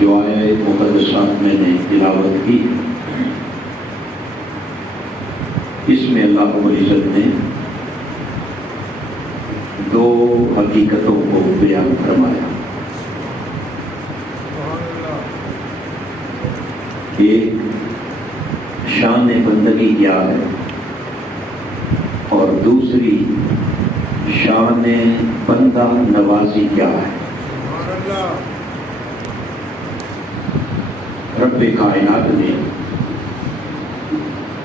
جو آئے مقدسات میں نے تلاوت کی، اس میں اللہ رب العزت نے دو حقیقتوں کو بیان فرمایا۔ ایک شان بندگی کیا ہے، اور دوسری شان بندہ نوازی کیا ہے۔ رب کائنات نے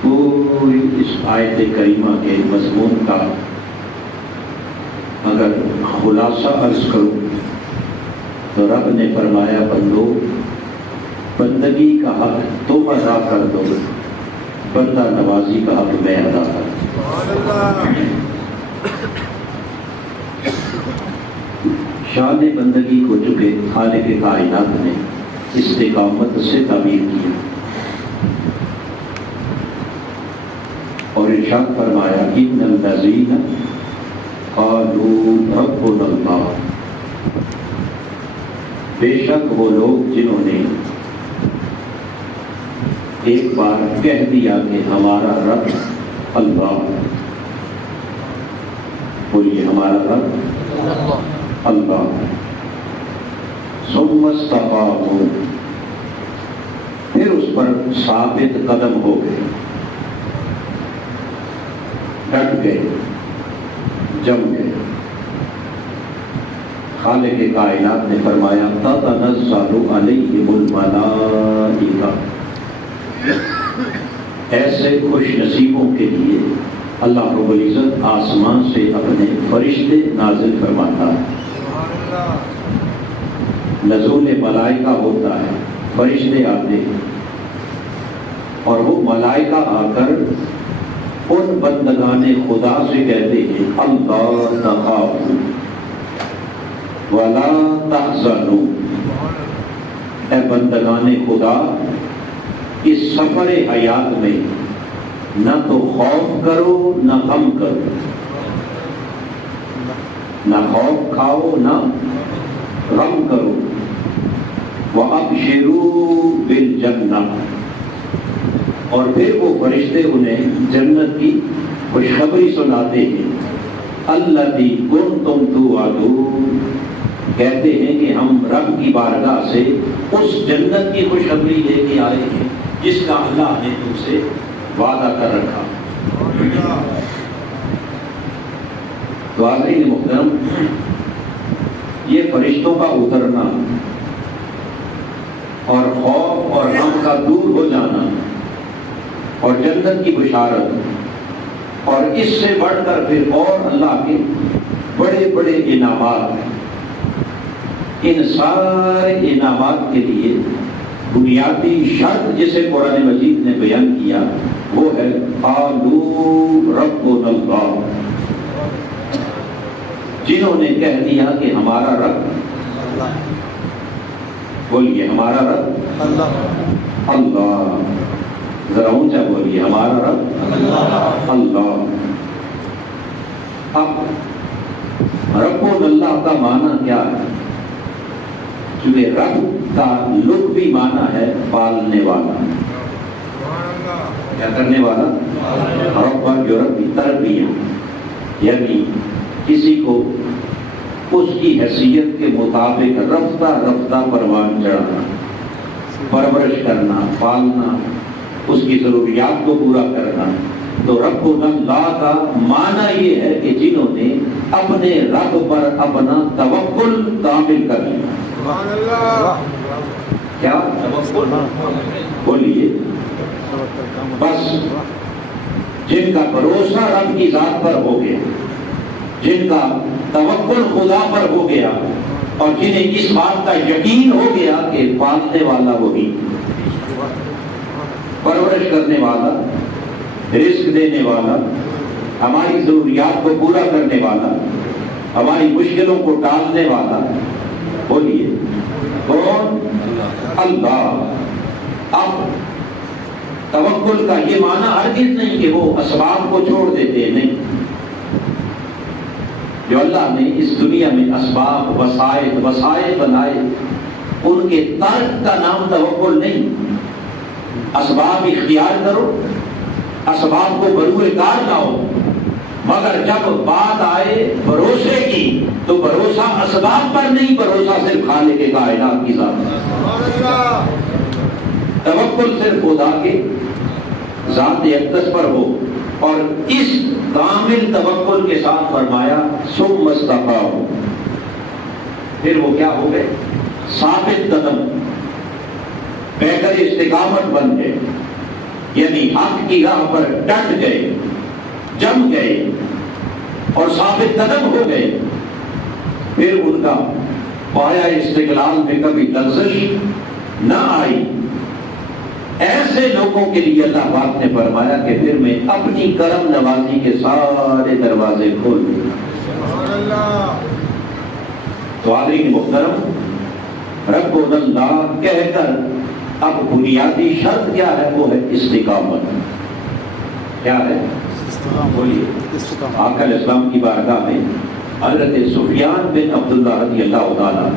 پوری اس آیت کریمہ کے مضمون کا اگر خلاصہ عرض کروں تو رب نے فرمایا بندو، بندگی کا حق تم ادا کر دو، بندہ نوازی کا حق میں ادا کر دوں۔ شان بندگی کو چکے خالق کائنات نے استقامت سے تعبیر کیا اور ارشاد فرمایا ان الذین قالوا ربنا اللہ، بے شک وہ لوگ جنہوں نے ایک بار کہہ دیا کہ ہمارا رب اللہ، بولیے ہمارا رب اللہ، ثم استقاموا، پھر اس پر ثابت قدم ہو گئے، ڈٹ گئے، جم گئے۔ خالق کائنات نے فرمایا تتنزل علیہم الملائکہ، ایسے خوش نصیبوں کے لیے اللہ رب العزت آسمان سے اپنے فرشتے نازل فرماتا ہے۔ نزول ملائکہ ہوتا ہے، فرشتے آتے ہیں اور وہ ملائکہ آ کر ان بندگان خدا سے کہتے ہیں اللہ تخافوا ولا تحزنوا، اے بندگان خدا اس سفر حیات میں نہ تو خوف کرو نہ غم کرو، نہ خوف کھاؤ نہ غم کرو، وَأَبْشِرُوا بِالْجَنَّةِ، اور پھر وہ فرشتے انہیں جنت کی خوشخبری سناتے ہیں۔ الَّذِي كُنْتُمْ تُوعَدُونَ، کہتے ہیں کہ ہم رب کی بارگاہ سے اس جنت کی خوشخبری لے کے آئے ہیں جس کا اللہ نے تم سے وعدہ کر رکھا۔ تو حاضرین محترم، یہ فرشتوں کا اترنا اور خوف اور غم کا دور ہو جانا اور جنت کی بشارت، اور اس سے بڑھ کر پھر اور اللہ کے بڑے بڑے انعامات، ان سارے انعامات کے لیے بنیادی شرط جسے قرآن مجید نے بیان کیا وہ ہے قالوا ربنا اللہ، جنہوں نے کہہ دیا کہ ہمارا رب، بولیے ہمارا رب اللہ، ذرا اونچا بولیے ہمارا رب اللہ۔ اب رب اللہ کا معنی کیا ہے؟ چونکہ رب کا لغوی معنی ہے پالنے والا، کیا کرنے والا؟ رب جو ربی تربیت، یعنی کسی کو اس کی حیثیت کے مطابق رفتہ رفتہ پروان چڑھانا، پرورش کرنا، پالنا، اس کی ضروریات کو پورا کرنا۔ تو رب اللہ کا معنی یہ ہے کہ جنہوں نے اپنے رب پر اپنا توکل کامل کر لیا۔ کیا بولیے؟ بس جن کا بھروسہ رب کی ذات پر ہو گیا، جن کا توکل خدا پر ہو گیا، اور جنہیں اس بات کا یقین ہو گیا کہ پالنے والا وہی، پرورش کرنے والا، رزق دینے والا، ہماری ضروریات کو پورا کرنے والا، ہماری مشکلوں کو ٹالنے والا، بولیے کون؟ اللہ۔ اب توکل کا یہ معنی ہرگز نہیں کہ وہ اسباب کو چھوڑ دیتے ہیں، نہیں۔ جو اللہ نے اس دنیا میں اسباب وسائل بنائے ان کے ترک کا نام توکل نہیں۔ اسباب اختیار کرو، اسباب کو بروئے کار لاؤ، مگر جب بات آئے بھروسے کی تو بھروسہ اسباب پر نہیں، بھروسہ صرف خالق کائنات کی ذات پر۔ توکل صرف خدا کے ذات اقدس پر ہو، اور اس کامل توکل کے ساتھ فرمایا ثم استقاموا، پھر وہ کیا ہو گئے؟ ثابت قدم، پیکر استقامت بن گئے، یعنی حق کی راہ پر ڈٹ گئے، جم گئے اور ثابت قدم ہو گئے۔ پھر ان کا پایا استقلال میں کبھی لغزش نہ آئی۔ ایسے لوگوں کے لیے اللہ پاک نے فرمایا کہ پھر میں اپنی کرم نوازی کے سارے دروازے کھول دوں۔ تو حاضرین محترم، رب اللہ کہہ کر اب بنیادی شرط کیا ہے؟ وہ ہے استقامت۔ کیا ہے؟ بولیے۔ آقا علیہ السلام کی بارگاہ میں حضرت سفیان بن عبداللہ رضی اللہ تعالیٰ،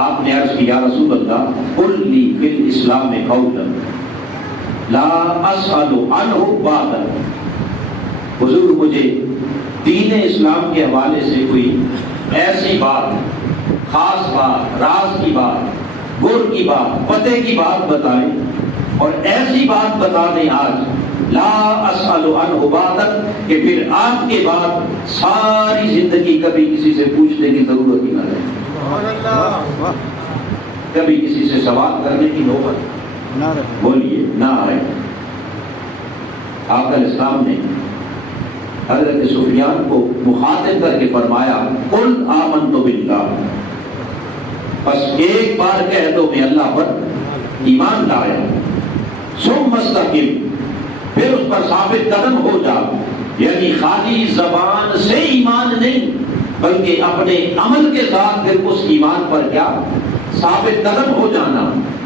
آپ نے عرض کیا رسول اللہ قل لی فی الاسلام قولا لا اسأل عنہ بعدا، حضور مجھے دین اسلام کے حوالے سے کوئی ایسی بات، خاص بات، راز کی بات، گر کی بات، پتے کی بات بتائیں، اور ایسی بات بتا دیں آج لا اسأل عنہ بعدا کہ پھر آپ کے بعد ساری زندگی کبھی کسی سے پوچھنے کی ضرورت ہی نہ رہے، کبھی کسی سے سوال کرنے کی نوبت نہ رہے، بولیے نہ آئے۔ آقا علیہ السلام نے حضرت سفیان کو مخاطب کر کے فرمایا قل آمنت باللہ، بس ایک بار کہہ دو میں اللہ پر ایمان لایا، ثم استقم، پھر اس پر ثابت قدم ہو جا، یعنی خالی زبان سے ایمان نہیں بلکہ اپنے عمل کے ساتھ پھر اس ایمان پر کیا؟ ثابت قدم ہو جانا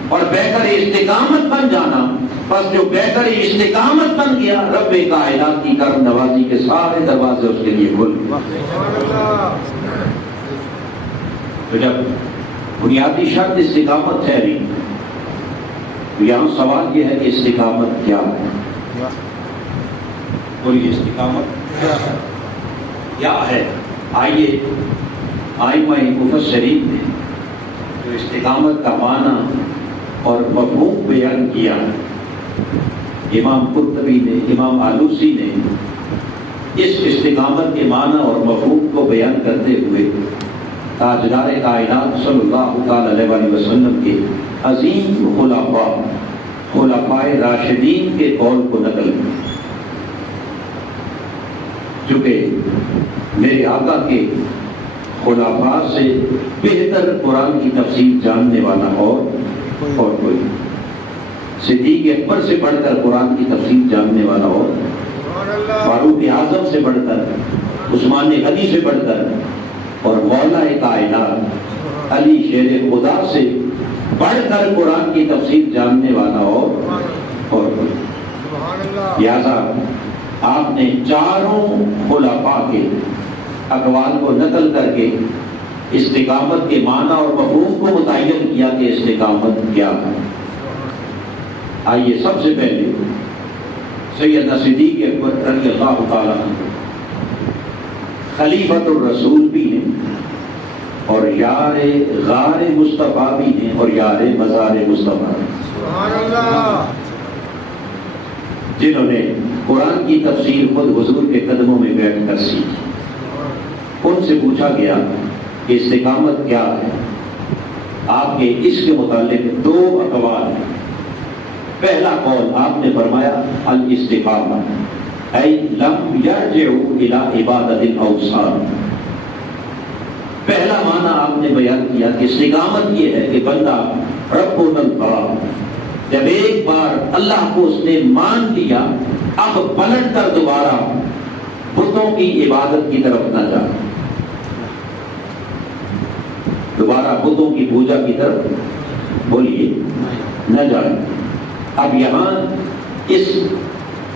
اور بہتر استقامت بن جانا۔ بس جو بہتر استقامت بن گیا، رب کائنات کی کرم نوازی کے سارے دروازے اس کے لیے کھل گئے۔ تو جب بنیادی شرط استقامت ٹھہری، تو یہاں سوال یہ ہے کہ استقامت کیا ہے؟ بولیے استقامت کیا ہے؟ آئیے آئمہ مفسرین نے جو استقامت کا معنی اور مفہوم بیان کیا، امام قرطبی نے، امام آلوسی نے اس استقامت کے معنی اور مفہوم کو بیان کرتے ہوئے تاجدار کائنات صلی اللہ تعالی علیہ وسلم کے عظیم خلفائے راشدین کے قول کو نقل کیا۔ چونکہ میرے آقا کے خلفاء سے بہتر قرآن کی تفسیر جاننے والا اور کوئی، صدیق اکبر سے بڑھ کر قرآن کی تفسیر جاننے والا اور فاروق اعظم سے بڑھ کر، عثمان غنی سے بڑھ کر، اور مولا کائنات علی شیر خدا سے بڑھ کر قرآن کی تفسیر جاننے والا اور کوئی۔ لہذا آپ نے چاروں خلفاء کے اقوال کو نقل کر کے استقامت کے معنی اور مفہوم کو متعین کیا کہ استقامت کیا ہے۔ آئیے سب سے پہلے سیدنا صدیق اکبر رضی اللہ تعالیٰ عنہ خلیفۃ الرسول بھی ہیں اور یار غار مصطفیٰ بھی ہیں اور یار مزار مصطفیٰ، سبحان اللہ، جنہوں نے قرآن کی تفسیر خود حضور کے قدموں میں بیٹھ کر سیکھی۔ ان سے پوچھا گیا کہ استقامت کیا ہے؟ آپ کے اس کے متعلق دو اقوال ہیں۔ پہلا قول آپ نے فرمایا الاستقامہ ای لم یرجعوا الی عبادت الاوثان، پہلا معنی آپ نے بیان کیا کہ استقامت یہ ہے کہ بندہ رب اللہ جب ایک بار اللہ کو اس نے مان لیا، اب پلٹ کر دوبارہ بتوں کی عبادت کی طرف نہ جائے، دوبارہ بتوں کی پوجا کی طرف بولیے نہ جائے۔ اب یہاں اس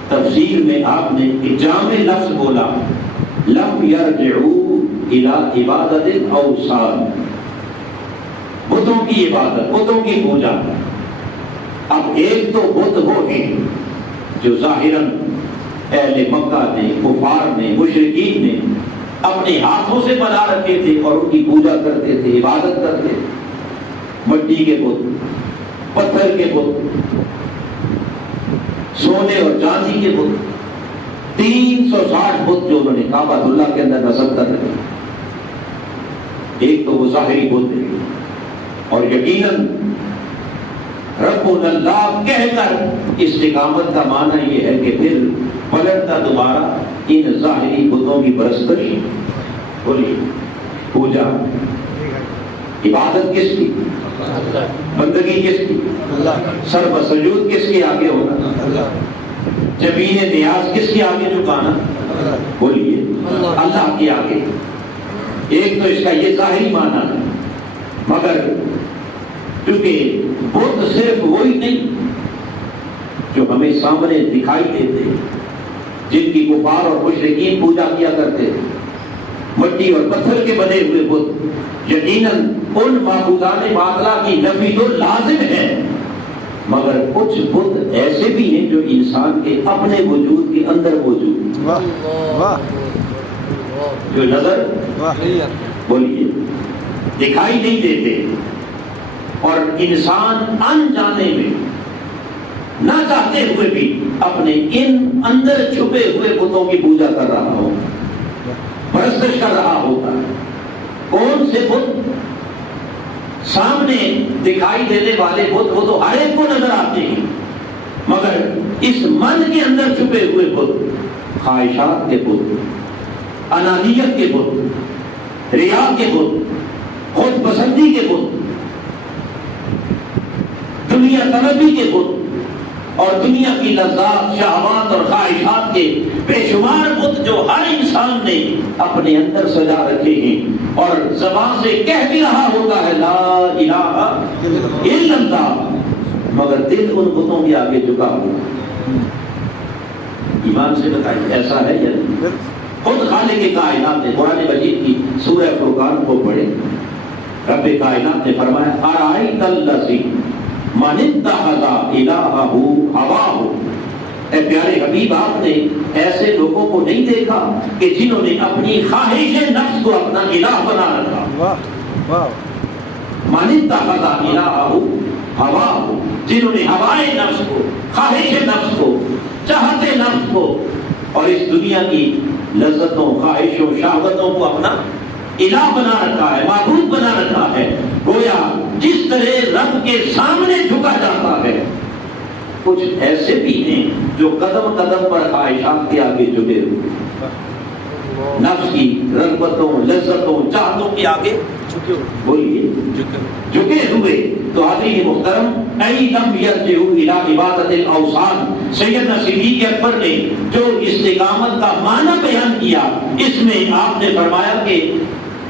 تفسیر میں آپ نے ایک جامع لفظ بولا لم یرجعوا الی عبادت الاوثان، بتوں کی عبادت، بتوں کی پوجا۔ اب ایک تو بت وہ ہیں جو ظاہراً اہل مکہ نے، کفار نے، مشرکین نے اپنے ہاتھوں سے بنا رکھے تھے اور ان کی پوجا کرتے تھے، عبادت کرتے تھے۔ مٹی کے بت، پتھر کے بت، سونے اور چاندی کے بت، 360 بت جو انہوں نے کعبۃ اللہ کے اندر نصب کر رکھے۔ ایک تو وہ ظاہری بت ہے، اور یقیناً رب اللہ کہہ کر استقامت کا معنی یہ ہے کہ پھر پلٹتا دوبارہ ان ظاہری بتوں کی پرستش، بولیے پوجا، عبادت کس کی؟ بندگی کس کی؟ سر بسجود کس کے آگے ہونا؟ جبین نیاز کس کے آگے جھکانا؟ بولیے اللہ کے آگے۔ ایک تو اس کا یہ ظاہری معنی ہے، مگر کیونکہ بت صرف وہی نہیں جو ہمیں سامنے دکھائی دیتے، جن کی کفار اور مشرکین پوجا کیا کرتے تھے، مٹی اور پتھر کے بنے ہوئے بت، یقیناً ان معبودان باطلہ کی نفی تو لازم ہے، مگر کچھ بت ایسے بھی ہیں جو انسان کے اپنے وجود کے اندر موجود، جو نظر بولیے دکھائی نہیں دیتے، اور انسان انجانے میں نہ چاہتے ہوئے بھی اپنے ان اندر چھپے ہوئے بتوں کی پوجا کر رہا ہو، پرستش کر رہا ہوتا ہے۔ کون سے بت؟ سامنے دکھائی دینے والے بت وہ تو ہر ایک کو نظر آتے ہیں، مگر اس من کے اندر چھپے ہوئے بت، خواہشات کے بت، انانیت کے بت، ریا کے بت، خود پسندی کے بت، دنیا طلبی کے بت، اور دنیا کی لذات، شہوات اور خواہشات کے بے شمار بت جو ہر انسان نے اپنے اندر سجا رکھے ہیں، اور زبان سے کہہ بھی رہا ہوتا ہے لا الہ الا اللہ، مگر دل ان بتوں کے آگے جھکا ہوا۔ ایمان سے بتائیے ایسا ہے یا نہیں؟ خود خالق کائنات نے قرآن مجید کی سورہ فرقان کو پڑھے، رب کائنات نے فرمایا ارائیت الذی من اتخذ الہہ ہواہ، اے پیارے حبیب آپ نے ایسے لوگوں کو نہیں دیکھا کہ جنہوں نے اپنی خواہش نفس کو اپنا الہ بنا رکھا؟ من اتخذ الہہ ہواہ، جنہوں نے ہوائے نفس کو، خواہش نفس کو، چاہتے نفس کو اور اس دنیا کی لذتوں، خواہشوں، شہوتوں کو اپنا الہ بنا رکھا ہے، معبود بنا رکھا ہے۔ گویا جس طرح رب کے سامنے جھکا جاتا ہے، کچھ ایسے بھی ہیں جو قدم قدم پر خواہشات کے آگے جھکے ہوئے، نفس کی رغبتوں، لذتوں، چاہتوں کے آگے بولیے جھکے ہوئے۔ تو حضرت محترم ای لم یرجعوا الی عبادت الاوثان، سیدنا صدیق اکبر نے جو استقامت کا معنی بیان کیا، اس میں آپ نے فرمایا کہ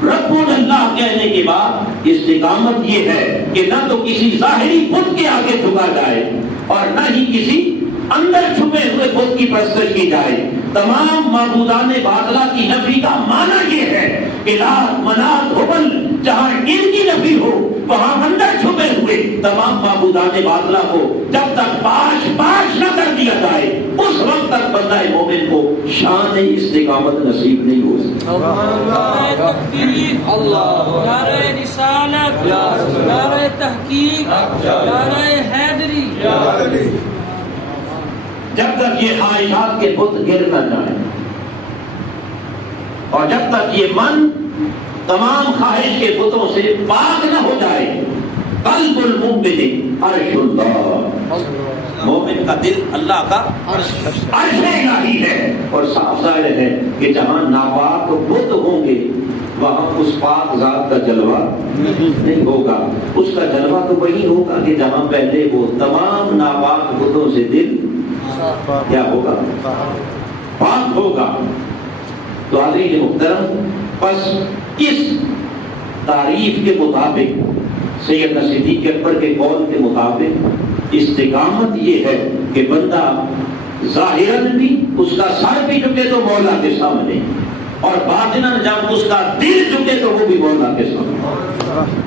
رب اللہ کہنے کے بعد استقامت یہ ہے کہ نہ تو کسی ظاہری بت کے آگے جھکا جائے اور نہ ہی کسی اندر چھپے ہوئے بت کی پرستش کی جائے۔ تمام معبودان باطلہ کی نفی کا معنی یہ ہے کہ لات، منات، ہبل، جہاں ان کی نفی ہو وہاں اندر چھپے ہوئے تمام معبودان باطلہ کو جب تک پاش پاش نہ کر دیا جائے اس وقت تک بندہ مومن کو شان استقامت نصیب نہیں ہو سکتی۔ نعرہ تکبیر، نعرہ رسالت، نعرہ تحقیق، نعرہ حیدری۔ جب تک یہ خواہشات کے بت گر نہ جائیں اور جب تک یہ من تمام خواہش کے بتوں سے پاک نہ ہو جائے، قلب المؤمن عرش اللہ، مومن کا دل اللہ کا عرش الہی ہے۔ اور صاف ظاہر ہے کہ جہاں ناپاک بت ہوں گے وہاں اس پاک ذات کا جلوہ نہیں ہوگا۔ اس کا جلوہ تو وہی ہوگا کہ جہاں پہلے وہ تمام ناپاک بتوں سے دل کیا ہوگا؟ پاک ہوگا۔ تو حضرت محترم، بس اس تعریف کے مطابق، سیدنا صدیق اکبر کے قول کے مطابق، استقامت یہ ہے کہ بندہ ظاہراً بھی اس کا سر بھی جھکے تو مولا کے سامنے، اور باطناً جب اس کا دل جھکے تو وہ بھی مولا کے سامنے۔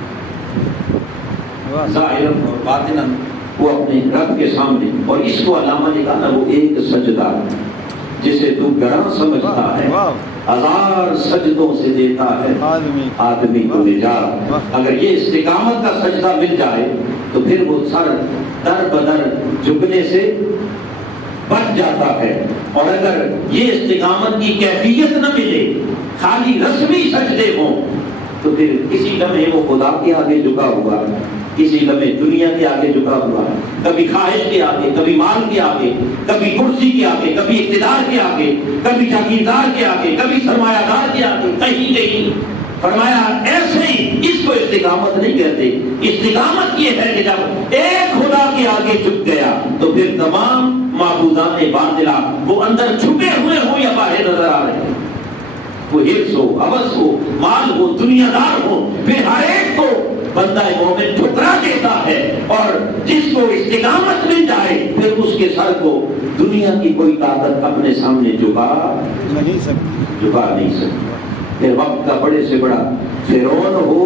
ظاہراً اور باطناً وہ اپنے رب کے سامنے. اور اس کو علامہ نے کہا نا وہ ایک سجدہ جسے تو گراں سمجھتا ہے ہزار سجدوں سے دیتا ہے آدمی کو نجات. اگر یہ استقامت کا سجدہ مل جائے تو پھر وہ سر در بدر جھکنے سے بچ جاتا ہے. اور اگر یہ استقامت کی کیفیت نہ ملے خالی رسمی سجدے ہوں تو پھر کسی لمحے وہ خدا کے آگے جھکا ہوا ہے, کسی لمحے دنیا کے آگے جھکا ہوا ہے, کبھی خواہش کے آگے, کبھی مال کے آگے, کبھی کرسی کے آگے, کبھی اقتدار کے آگے, کبھی جاگیردار کے آگے, کبھی سرمایہ دار کے آگے, کہیں کہیں. فرمایا ایسے ہی اس کو استقامت نہیں کہتے. استقامت یہ ہے کہ جب ایک خدا کے آگے جھک گیا تو پھر تمام معبودان باطلہ وہ اندر چھپے ہوئے ہوں یا باہر نظر آ رہے ہیں, وہ حرص ہو, ہوس ہو, مال ہو, دنیا دار ہو, پھر ہر ایک کو بندہ مومن ٹھکرا دیتا ہے. اور جس کو استقامت مل جائے پھر اس کے سر کو دنیا کی کوئی طاقت اپنے سامنے جھکا نہیں سکتی. پھر وقت کا بڑے سے بڑا فرعون ہو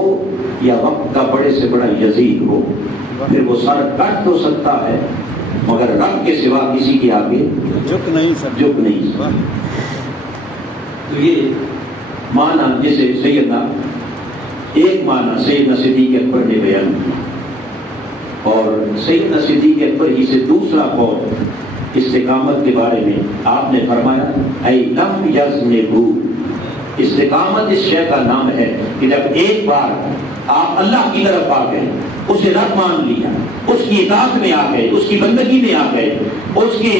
یا وقت کا بڑے سے بڑا یزید ہو, پھر وہ سر کٹ تو سکتا ہے مگر رب کے سوا کسی کے آگے جھک نہیں سکتا. تو یہ معنی جسے سیدنا ایک معنی سیدنا صدیق اکبر نے بیان کیا اور سیدنا صدیق اکبر ہی سے دوسرا قول استقامت کے بارے میں آپ نے فرمایا اے لم یزنبو. استقامت اس شے کا نام ہے کہ جب ایک بار آپ اللہ کی طرف آ گئے, اسے رب مان لیا, اس کی اطاعت میں آ گئے, اس کی بندگی میں آ گئے, اس کی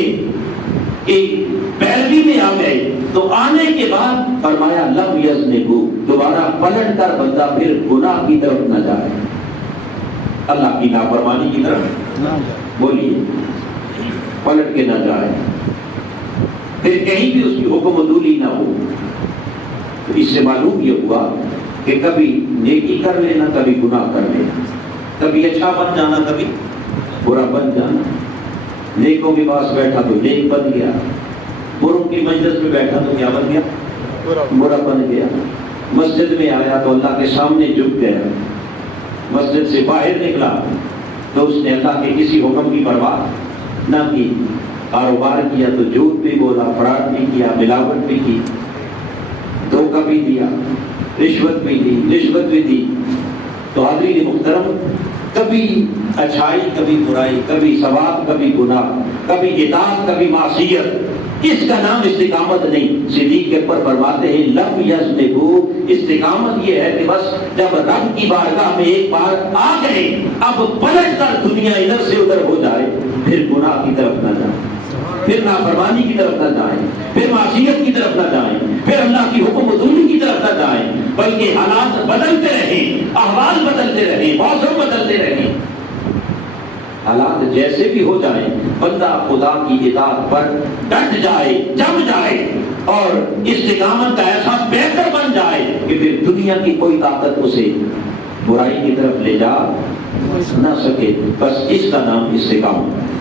پیروی میں آ گئے, تو آنے کے بعد فرمایا لم یزنبو, دوبارہ پلٹ کر بندہ پھر گناہ کی طرف نہ جائے, اللہ کی نافرمانی کی طرف بولیے پلٹ کے نہ جائے, پھر کہیں بھی اس کی حکم عدولی نہ ہو. تو اس سے معلوم یہ ہوا کہ کبھی نیکی کر لینا, کبھی گناہ کر لینا, کبھی اچھا بن جانا, کبھی برا بن جانا. نیکوں کے پاس بیٹھا تو نیک بن گیا, بروں کی مجلس میں بیٹھا تو کیا بن گیا, برا بن گیا. مسجد میں آیا تو اللہ کے سامنے جھک گیا, مسجد سے باہر نکلا تو اس نے اللہ کے کسی حکم کی پرواہ نہ کی. کاروبار کیا تو جھوٹ بھی بولا, فراڈ بھی کیا, ملاوٹ بھی کی, دھوکہ بھی دیا, رشوت بھی دی, رشوت بھی دی. تو حاضرین محترم, کبھی اچھائی کبھی برائی, کبھی ثواب کبھی گناہ, کبھی اطاعت کبھی معصیت, اس کا نام استقامت نہیں. صدیق اکبر فرماتے ہیں لم یزنبو, استقامت یہ ہے کہ بس جب رب کی بارگاہ میں ایک بار آ گئے اب پلٹ کر دنیا ادھر سے ادھر ہو جائے, پھر گناہ کی طرف نہ جائیں, پھر نافرمانی کی طرف نہ جائیں, پھر معصیت کی طرف نہ جائیں, پھر اللہ کی حکم عدولی کی طرف نہ جائیں, بلکہ حالات بدلتے رہیں, احوال بدلتے رہیں, موسم بدلتے رہیں. حالات جیسے بھی ہو جائیں بندہ خدا کی اطاعت پر ڈٹ جائے, جم جائے اور استقامت کا ایسا بہتر بن جائے کہ پھر دنیا کی کوئی طاقت اسے برائی کی طرف لے جا نہ سکے. بس اس کا نام استقامت.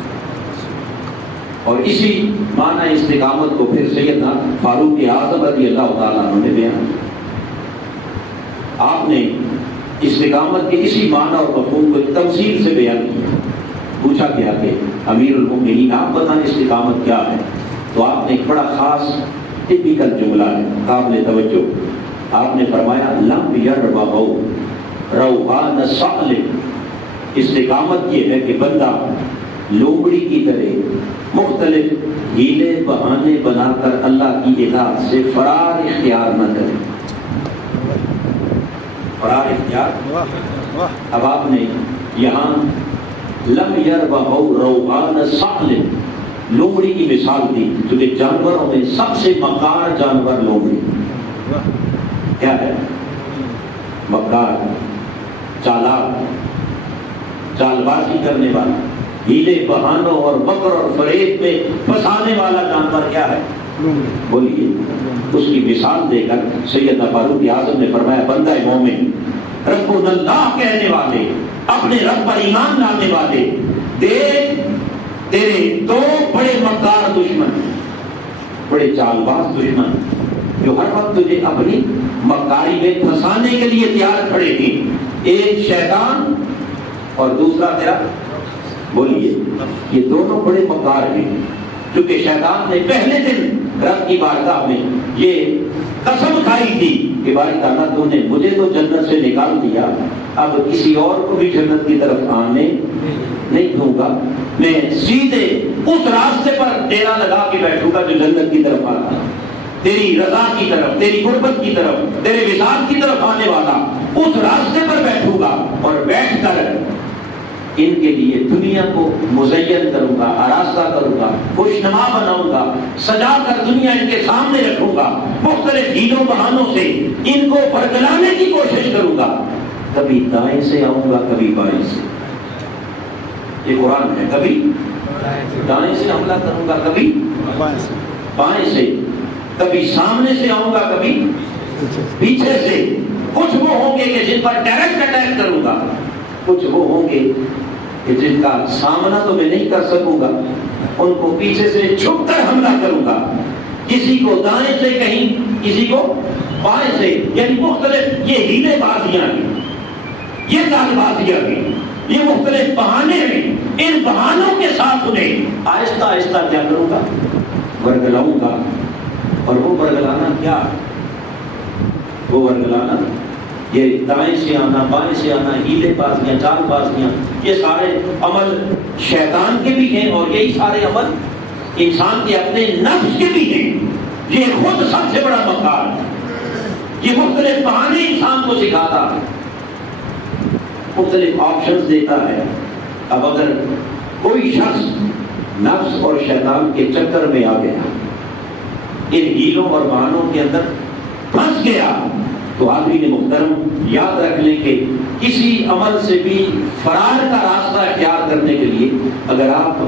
اور اسی معنی استقامت کو پھر سیدنا فاروق اعظم رضی اللہ تعالیٰ عنہ نے بیان کیا. آپ نے استقامت کے اسی معنی اور مفہوم کو تفصیل سے بیان کیا. پوچھا گیا کہ امیر المؤمنین آپ بتائیں استقامت کیا ہے, تو آپ نے ایک بڑا خاص ٹپیکل جملہ ہے قابل توجہ. آپ نے فرمایا لم یربو روحان صالح. استقامت یہ ہے کہ بندہ لومڑی کی طرح مختلف ہیلے بہانے بنا کر اللہ کی اطاعت سے فرار اختیار نہ کرے. فرار اختیار. اب آپ نے یہاں لم یربو روحان صالح لومڑی کی مثال دی, کیونکہ جانوروں میں سب سے مکار جانور لومڑی کیا ہے, مکار, چالاک, چال بازی کرنے والا, ہیلے بہانوں اور مکر اور فریب میں پھنسانے والا جانور کیا ہے, بولیے. اس کی مثال دے کر سیدنا فاروق اعظم نے فرمایا بندہ مومن, رب اللہ کہنے والے, اپنے رب پر ایمان لانے والے, دیکھ تیرے دو بڑے مکار دشمن, بڑے چال باز دشمن جو ہر وقت تجھے اپنی مکاری میں پھنسانے کے لیے تیار کھڑے تھے. ایک شیطان اور دوسرا تیرا بولیے. یہ دونوں بڑے مکار ہیں. کیونکہ شیطان نے پہلے دن رب کی بارگاہ میں یہ قسم کھائی تھی کہ باری تعالیٰ تو نے مجھے تو جنت سے نکال دیا، اب کسی اور کو بھی جنت کی طرف آنے نہیں دوں گا، میں سیدھے اس راستے پر ڈیرا لگا کے بیٹھوں گا جو جنت کی طرف آتا ہے، تیری رضا کی طرف، تیری قربت کی طرف، تیرے وصال کی طرف آنے والا اس راستے پر بیٹھوں گا، اور بیٹھ کر ان کے لیے دنیا کو مزین کروں گا، آراستہ کروں گا، خوشنما بناؤں گا، سجا کر دنیا ان کے سامنے رکھوں گا، مختلف ہیلوں بہانوں سے ان کو برگلانے کی کوشش کروں گا. کبھی دائیں سے آؤں گا، کبھی بائیں سے. یہ قرآن ہے. کبھی دائیں سے حملہ کروں گا، کبھی بائیں سے. کبھی سامنے سے آؤں گا، کبھی پیچھے سے. کچھ وہ ہوں گے کہ جن پر ڈائریکٹ اٹیک کروں گا، کچھ وہ ہوں گے کہ جن کا سامنا تو میں نہیں کر سکوں گا، ان کو پیچھے سے چھپ کر حملہ کروں گا. کسی کو دائیں سے کہیں، کسی کو بائیں سے. یعنی مختلف یہ ہیلے بازیاں ہیں، یہ چال بازیاں ہیں، یہ مختلف بہانے ہیں. ان بہانوں کے ساتھ انہیں آہستہ آہستہ کیا کروں گا؟ ورگلاؤں گا. اور وہ ورگلانا کیا؟ وہ ورگلانا یہ دائیں سے آنا، بائیں سے آنا، ہیلے بازیاں، چال بازیاں، یہ سارے عمل شیطان کے بھی ہیں، اور یہی سارے عمل انسان کے اپنے نفس کے بھی ہیں. یہ خود سب سے بڑا مکار ہے. یہ مختلف بہانے انسان کو سکھاتا ہے، مختلف آپشنز دیتا ہے. اب اگر کوئی شخص نفس اور شیطان کے چکر میں آ گیا، ان ہیلوں اور بہانوں کے اندر پھنس گیا، تو آدمی نے محترم یاد رکھ لیں کہ کسی عمل سے بھی فرار کا راستہ اختیار کرنے کے لیے اگر آپ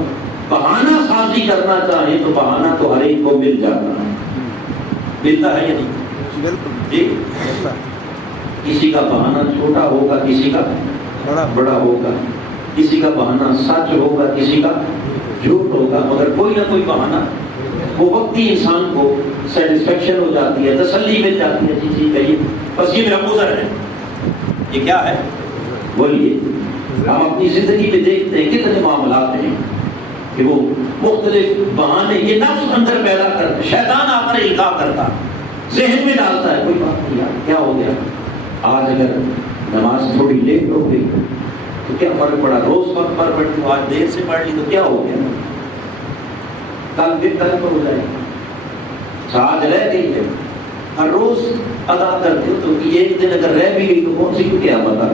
بہانہ سازی کرنا چاہیں تو بہانہ تو ہر ایک کو مل جاتا ہے. ملتا ہے یا نہیں؟ بالکل جی. کسی کا بہانہ چھوٹا ہوگا، کسی کا بڑا ہوگا، کسی کا بہانہ سچ ہوگا، کسی کا جھوٹ ہوگا، مگر کوئی نہ کوئی بہانہ وہ وقتی انسان کو سیٹسفیکشن ہو جاتی ہے، تسلی مل جاتی ہے. جی کہیے. بس یہ میرا گزر ہے. یہ کیا ہے؟ بولیے. ہم اپنی زندگی میں دیکھتے ہیں کتنے معاملات ہیں کہ وہ مختلف بہانے یہ نفس اندر پیدا کرتا، شیطان آ کر القاء کرتا، ذہن میں ڈالتا ہے. کوئی بات نہیں یار، کیا ہو گیا آج اگر نماز تھوڑی لیٹ ہو گئی تو کیا فرق پڑا؟ روز وقت پر پڑھی تو آج دیر سے پڑھ لی تو کیا ہو گیا؟ کل پھر کل پر ہو جائے گا. آج رہ گئی ہے، ہر روز ادا کرتے ہو تو ایک دن اگر رہ بھی گئی تو کون سی کو کیا پتا.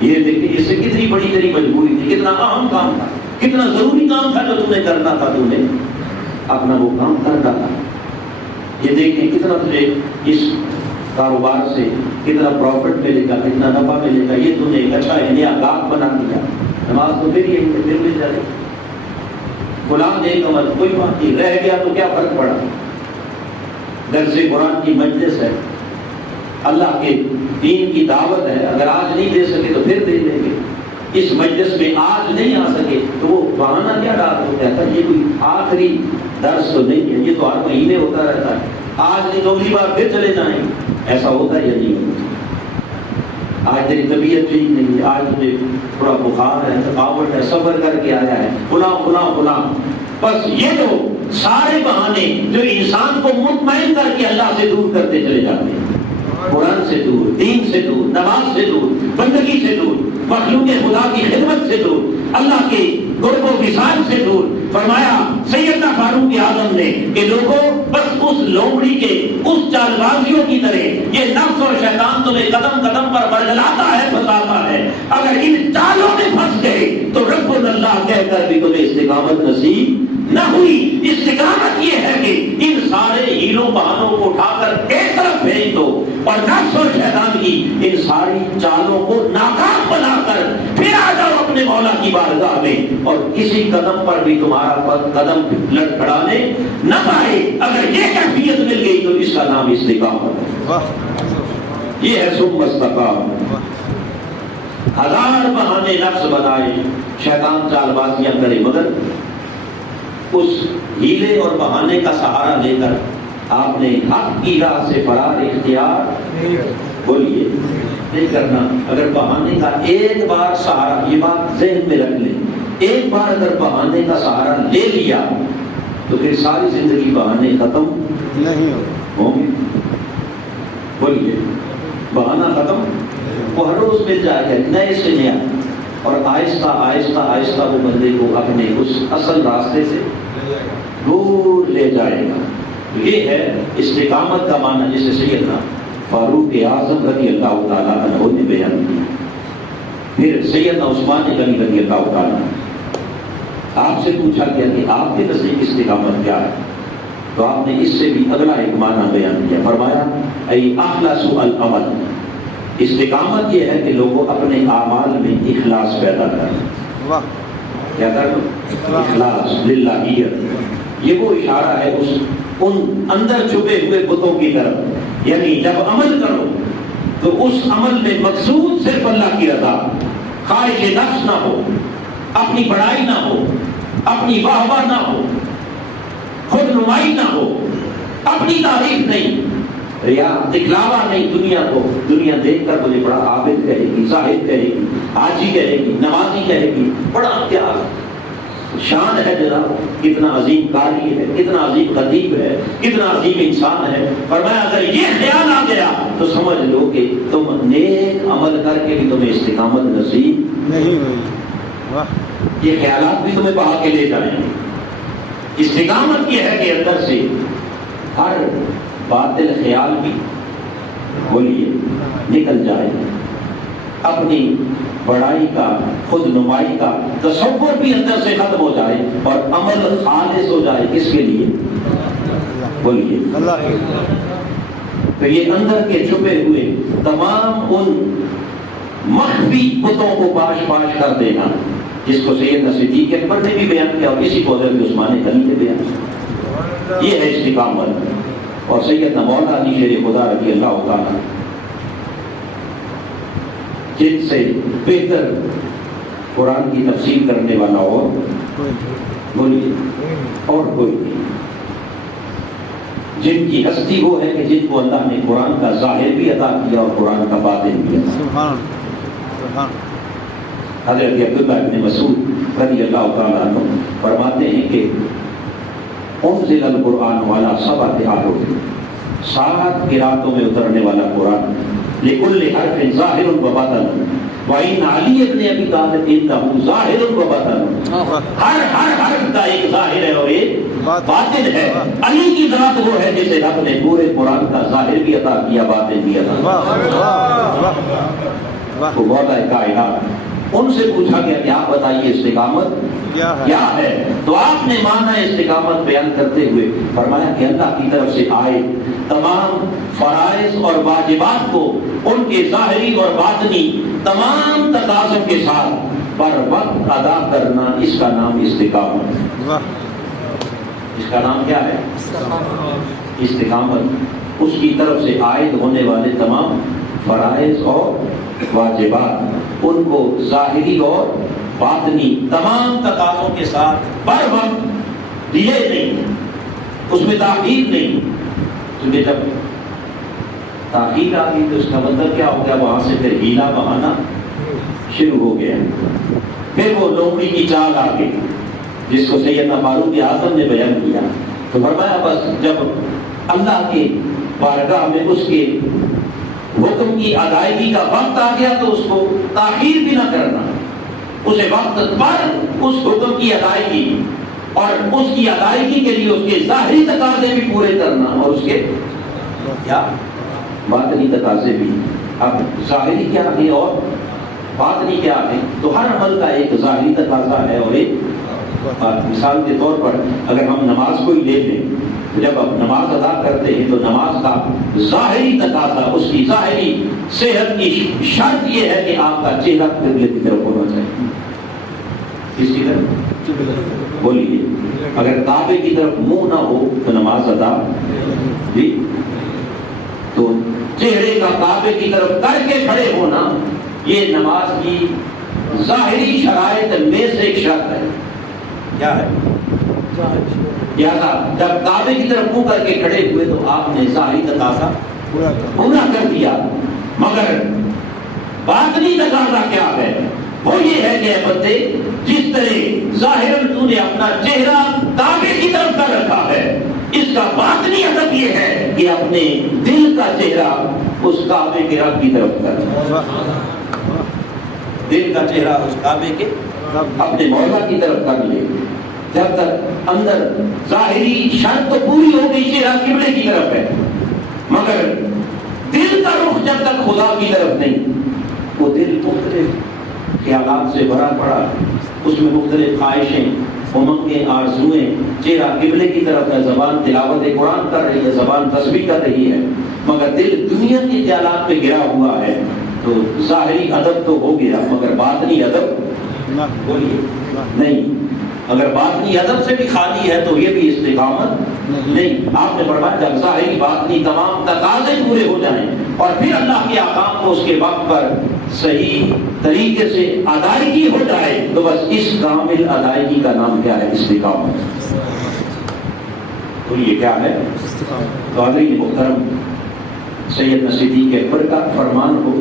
یہ دیکھیں اس سے کتنی بڑی تیری مجبوری تھی، کتنا اہم کام تھا، کتنا ضروری کام تھا جو تم نے کرنا تھا، تم نے اپنا وہ کام کر ڈالا. یہ دیکھیں کتنا تجھے اس کاروبار سے کتنا پروفٹ ملے گا، کتنا نفع ملے گا، یہ تم نے ایک اچھا نیا گاہک بنا دیا. نماز تو پھر یہ پھر مل جائے. غلام ایک عمل کوئی بات نہیں، رہ گیا تو کیا فرق پڑا. درس قرآن کی مجلس ہے، اللہ کے دین کی دعوت ہے، اگر آج نہیں دے سکے تو پھر دے دیں گے. اس مجلس میں آج نہیں آ سکے تو وہ بہانہ کیا ڈال ہوتا ہے؟ یہ کوئی آخری درس تو نہیں ہے، یہ تو ہر مہینے ہوتا رہتا ہے. آج نہیں تو اگلی بار پھر چلے جائیں. ایسا ہوتا ہے یا نہیں؟ آج تیری طبیعت ٹھیک نہیں ہے، آج مجھے تھوڑا بخار ہے، تھکاوٹ ہے، سفر کر کے آیا ہے، فلاں فلاں فلاں. بس یہ تو سارے بہانے جو انسان کو مطمئن کر کے اللہ سے دور کرتے چلے جاتے ہیں. قرآن سے دور، دین سے دور، نماز سے دور، بندگی سے دور، مخلوق خدا کی خدمت سے دور، اللہ کے قرب و وصال سے دور. فرمایا سیدنا فاروق اعظم نے کہ لوگوں بس اس لومڑی کے اس چال بازیوں کی طرح یہ نفس اور شیطان تمہیں قدم قدم پر ورگلاتا ہے، پھنساتا ہے. اگر ان چالوں میں پھنس گئے تو رب اللہ کہہ کر بھی تمہیں استقامت نصیب نہ ہوئی. استقامت یہ ہے کہ ان سارے ہیلوں بہانوں کو اٹھا کر ایک طرف بھیج دو اور نفس اور شیطان کی ان ساری چالوں کو ناکام بنا کر پھر آ جاؤ اپنے مولا کی بارگاہ میں، اور کسی قدم پر بھی تمہارا قدم لڑکھڑانے نہ پائے. اگر یہ کیفیت مل گئی تو اس کا نام استقامت ہے. یہ ہے ثم استقام. ہزار بہانے نفس بنائے، شیطان چال بازیاں کرے، مگر اس ہیلے اور بہانے کا سہارا لے کر آپ نے حق کی راہ سے فرار اختیار بولیے نہیں کرنا. اگر بہانے کا ایک بار سہارا، یہ بات ذہن میں رکھ لیں، ایک بار اگر بہانے کا سہارا لے لیا تو پھر ساری زندگی بہانے ختم نہیں ہوں گے. بولیے بہانہ ختم، وہ ہر روز مل جائے گا نئے سے نیا، اور آہستہ آہستہ آہستہ وہ بندے کو اپنے اس اصل راستے سے دور لے جائے گا. یہ ہے استقامت کا معنی، جسے سیدنا فاروق اعظم رضی اللہ تعالیٰ عنہ نے بیان کیا. پھر سیدنا عثمان غنی رضی اللہ تعالیٰ، آپ سے پوچھا گیا کہ آپ کے نزدیک استقامت کیا ہے، تو آپ نے اس سے بھی اگلا ایک معنی بیان کیا. فرمایا ای اخلص العمل، استقامت یہ ہے کہ لوگوں اپنے اعمال میں اخلاص پیدا کریں. واہ، کیا کریں؟ اخلاص للہیت. یہ وہ اشارہ ہے ان اندر چھپے ہوئے بتوں کی طرف. یعنی جب عمل کرو تو اس عمل میں مقصود صرف اللہ کی رضا، خواہش نفس نہ ہو، اپنی بڑائی نہ ہو، اپنی واہ واہ نہ ہو، خود نمائی نہ ہو، اپنی تعریف نہیں، ریا دکھلاوا نہیں. دنیا کو، دنیا دیکھ کر مجھے بڑا عابد کہے گی، زاہد کہے گی، حاجی کہے گی، نمازی کہے گی. بڑا کیا شان ہے جناب، کتنا عظیم قاری ہے، کتنا عظیم خطیب ہے، کتنا عظیم انسان ہے. فرمایا اگر یہ خیال آ گیا تو سمجھ لو کہ تم نیک عمل کر کے بھی تمہیں استقامت نصیب نہیں ہوئی. واہ، یہ خیالات بھی تمہیں بہا کے لے جائیں گے. استقامت یہ ہے کہ اندر سے ہر باطل خیال بھی بولیے نکل جائے، اپنی بڑائی کا، خود نمائی کا تصور بھی اندر سے ختم ہو جائے، اور عمل خالص ہو جائے. کس کے لیے؟ بولیے اللہ کے. تو یہ اندر کے چھپے ہوئے تمام ان مخفی بتوں کو پاش پاش کر دینا، جس کو سیدنا صدیق اکبر نے بھی بیان کیا اور اسی کو حضرت عثمان غنی نے بیان کیا. یہ ہے استقامت. اور سیدنا مولا علی شیر خدا رضی اللہ تعالیٰ، جن سے بہتر قرآن کی تفسیر کرنے والا اور بولیے اور کوئی نہیں، جن کی ہستی وہ ہے کہ جن کو اللہ نے قرآن کا ظاہر بھی عطا کیا اور قرآن کا باطن بھی عطا کیا. سبحان سبحان. حضرت عبداللہ ابن مسعود رضی اللہ تعالیٰ عنہ فرماتے ہیں کہ انزل القرآن والا سبعۃ احرف، 7 قراتوں میں اترنے والا قرآن. لکل حرف ظاہر و باطن، وَإِنَّ عَلِيَّ بْنَ أَبِي طَالِبٍ إِنَّهُ ظَاهِرٌ وَبَاطِنٌ. ہر حرف کا ایک ظاہر ہے اور ایک باطن ہے. علی کی ذات وہ ہے جسے رب نے پورے قرآن کا ظاہر بھی عطا کیا، باطن بھی عطا کیا. واہ واہ واہ. وہ مولا کائنات. ان سے پوچھا گیا کہ آپ بتائیے استقامت کیا ہے، تو آپ نے معنی استقامت بیان کرتے ہوئے فرمایا کہ اللہ کی طرف سے آئے تمام فرائض اور واجبات کو ان کے ظاہری اور باطنی تمام تقاضوں کے ساتھ بر وقت ادا کرنا، اس کا نام استقامت ہے. واہ، اس کا نام کیا ہے؟ استقامت. اس کی طرف سے عائد ہونے والے تمام فرائض اور واجبات، ان کو ظاہری اور باطنی تمام تقاضوں کے ساتھ بر وقت دیے نہیں، اس میں تاخیر نہیں. کیونکہ جب تاخیر آ گئی تو اس کا مطلب کیا ہو گیا؟ وہاں سے پھر ہیلا بہانا شروع ہو گیا. پھر وہ لومڑی کی چال آ گئی جس کو سیدنا فاروق اعظم نے بیان کیا. تو فرمایا بس جب اللہ کے بارگاہ میں اس کے حکم کی ادائیگی کا وقت آ گیا تو اس کو تاخیر بھی نہ کرنا، اسے وقت پر اس حکم کی ادائیگی اور اس کی ادائیگی کے لیے اس کے ظاہری تقاضے بھی پورے کرنا اور اس کے کیا باطنی تقاضے بھی. اب ظاہری کیا ہے اور باطنی کیا ہے؟ تو ہر عمل کا ایک ظاہری تقاضا ہے اور ایک مثال کے طور پر اگر ہم نماز کو ہی لے لیں، جب آپ نماز ادا کرتے ہیں تو نماز کا ظاہری تقاضا، اس کی ظاہری صحت کی شرط یہ ہے کہ آپ کا چہرہ قبلے کی طرف ہونا چاہیے. کس کی طرف؟ بولیے. اگر کعبے کی طرف منہ نہ ہو تو نماز ادا جی. تو چہرے کا کعبے کی طرف کر کے کھڑے ہونا یہ نماز کی ظاہری شرائط میں سے ایک شرط ہے. کیا ہے؟ لہٰذا جب کعبے کی طرف منہ کر کے کھڑے ہوئے تو آپ نے ظاہری تقاضا پورا کر دیا. مگر باطنی تقاضا کیا ہے؟ وہ یہ ہے کہ اے بندے، جس طرح ظاہراً تو نے اپنا چہرہ کعبے کی طرف کر رکھا ہے، اس کا باطنی ادب یہ ہے کہ اپنے دل کا چہرہ اس کعبے کے رب کی طرف کر، دل کا چہرہ اس کعبے کے اپنے مولا کی طرف کر لے۔ جب تک اندر ظاہری شرط تو پوری ہو گئی، چہرہ قبلے کی طرف ہے، مگر دل کا رخ جب تک خدا کی طرف نہیں، وہ دل مختلف خیالات سے بھرا پڑا، اس میں مختلف خواہشیں، امنگیں، آرزوئیں، چہرہ قبلے کی طرف ہے، زبان تلاوت قرآن کر رہی ہے، زبان تسبیح کر رہی ہے، مگر دل دنیا کے خیالات پہ گرا ہوا ہے۔ تو ظاہری ادب تو ہو گیا، مگر باطنی ادب بولیے نہیں۔ اگر باطنی ادب سے بھی خالی ہے تو یہ بھی استقامت نہیں۔ آپ نے فرمایا جب ظاہری باطنی تمام تقاضے پورے ہو جائیں اور پھر اللہ کے احکام کو اس کے وقت پر صحیح طریقے سے ادائیگی ہو جائے تو بس اس کامل ادائیگی کا نام کیا ہے؟ استقامت۔ تو یہ کیا ہے؟ تو حضرت محترم سیدنا صدیق اکبر کا فرمان ہو،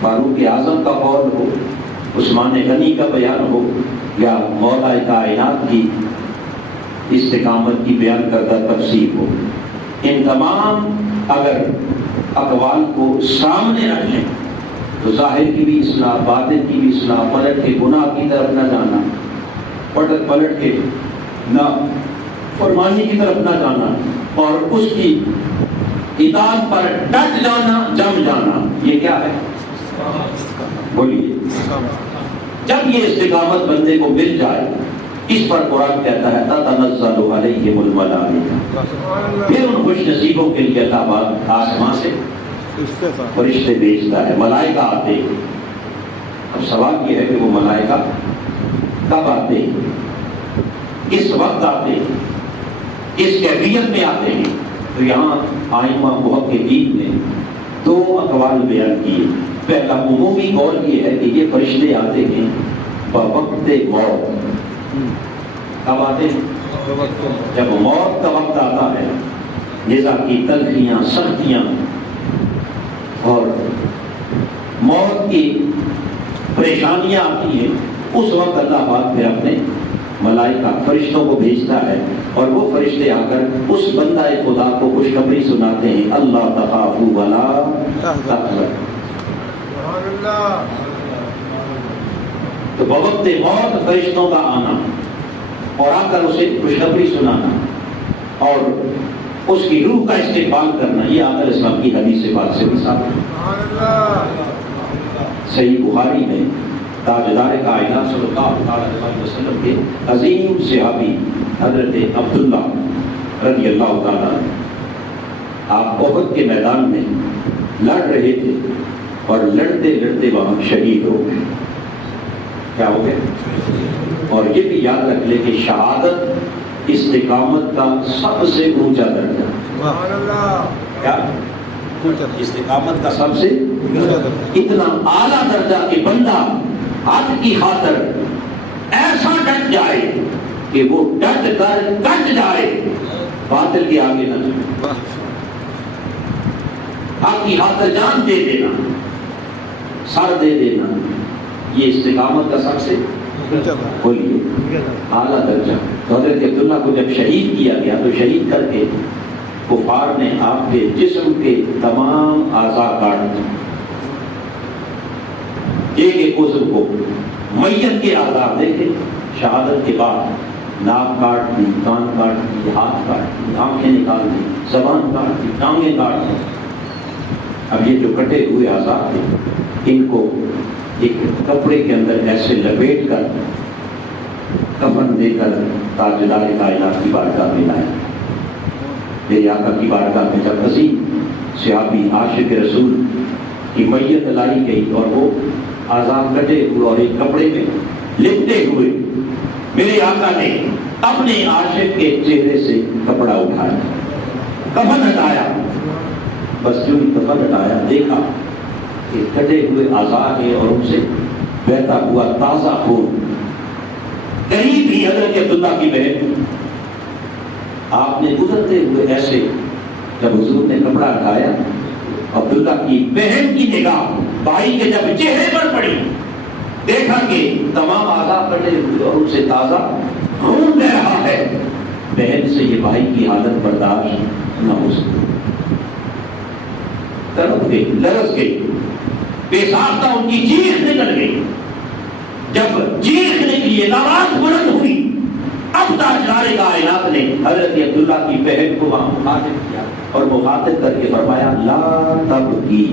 فاروق اعظم کا قول ہو، عثمان غنی کا بیان ہو، یا مولا کائنات کی استقامت کی بیان کردہ تفسیر ہو، ان تمام اگر اقوال کو سامنے رکھ لیں تو ظاہر کی بھی اصلاح، باطن کی بھی اصلاح، پلٹ کے گناہ کی طرف نہ جانا، پلٹ کے نہ فرمانی کی طرف نہ جانا، اور اس کی اطاعت پر ڈٹ جانا، جم جانا، یہ کیا ہے؟ بولیے۔ جب یہ استقامت بندے کو مل جائے، اس پر قرآن کہتا ہے تتنزل علیہم الملائکہ، پھر ان خوش نصیبوں کے لیے اللہ آسمان سے فرشتے بھیجتا ہے، ملائکہ آتے ہیں۔ اب سوال یہ ہے کہ وہ ملائکہ کب آتے ہیں، کس وقت آتے ہیں، کس کیفیت میں آتے ہیں؟ تو یہاں ائمہ محققین نے دو اقوال بیان کیے۔ پہلا عمومی قول یہ ہے کہ یہ فرشتے آتے ہیں بوقت موت۔ کب آتے ہیں؟ جب موت کا وقت آتا ہے، جزا کی تلخیاں، سختیاں اور موت کی پریشانیاں آتی ہیں، اس وقت اللہ پاک پھر اپنے ملائکہ فرشتوں کو بھیجتا ہے، اور وہ فرشتے آ کر اس بندہ خدا کو خوشخبری سناتے ہیں، اللہ تخافوا ولا تحزنوا۔ تو بوقت موت فرشتوں کا آنا اور آ کر اسے خوشخبری سنانا اور اس کی روح کا استقبال کرنا، یہ آقا علیہ السلام کی حدیث پاک سے ثابت ہے۔ صحیح بخاری میں تاجدار کائنات صلی اللہ علیہ وسلم کے عظیم صحابی حضرت عبداللہ رضی اللہ تعالیٰ آپ احد کے میدان میں لڑ رہے تھے اور لڑتے لڑتے وہاں شہید ہو گئے۔ کیا ہو گئے؟ اور یہ بھی یاد رکھ لے کہ شہادت استقامت کا سب سے اونچا درجہ۔ کیا؟ استقامت کا سب سے اتنا اعلیٰ درجہ کہ بندہ حق کی خاطر ایسا ڈٹ جائے کہ وہ ڈٹ کر کٹ جائے، باطل کے آگے نہ جائے، حق کی خاطر جان دے دینا، سر دے دینا، یہ استقامت کا سب سے بولیے اعلیٰ درجہ۔ تو حضرت عبداللہ کو جب شہید کیا گیا تو شہید کر کے کفار نے آپ کے جسم کے تمام اعضاء کاٹ دیے، ایک ایک عضو کو، میت کے اعضاء دیکھے شہادت کے بعد ناک کاٹ دی، کان کاٹ دی، ہاتھ کاٹ دی، آنکھیں نکال دی، زبان کاٹ دی، ٹانگیں کاٹ دی۔ اب یہ جو کٹے ہوئے اعضاء تھے ان کو ایک کپڑے کے اندر ایسے لپیٹ کر کفن دے کر تاجدار کائنات کی بارگاہ میں لائے۔ میرے آقا کی بارگاہ میں جب عظیم صحابی عاشق رسول کی میت لائی گئی اور وہ اعضاء کٹے ہوئے اور ایک کپڑے میں لپٹے ہوئے، میرے آقا نے اپنے عاشق کے چہرے سے کپڑا اٹھایا، کفن ہٹایا، بس جو کفن ہٹایا دیکھا کہ کٹے ہوئے اعضاء ہیں اور ان سے بہتا ہوا تازہ خون۔ قریب ہی حضرت عبداللہ کی بہن آپ نے گزرتے ہوئے ایسے جب حضور نے کپڑا ہٹایا، عبداللہ کی بہن کی نگاہ بھائی کے جب چہرے پر پڑی دیکھا کہ تمام اعضاء کٹے ہوئے اور اسے تازہ خون بہ رہا ہے، بہن سے یہ بھائی کی حالت برداشت نہ ہو سکی، تڑپ گئی، لرز گئی، بے ساختہ ان کی چیخ نکل گئی۔ جب چیخ نکلی، آواز بلند ہوئی، اب تاجدار کائنات نے حضرت عبداللہ کی بہن کو وہاں مخاطب کیا اور مخاطب کر کے فرمایا لا تبکی،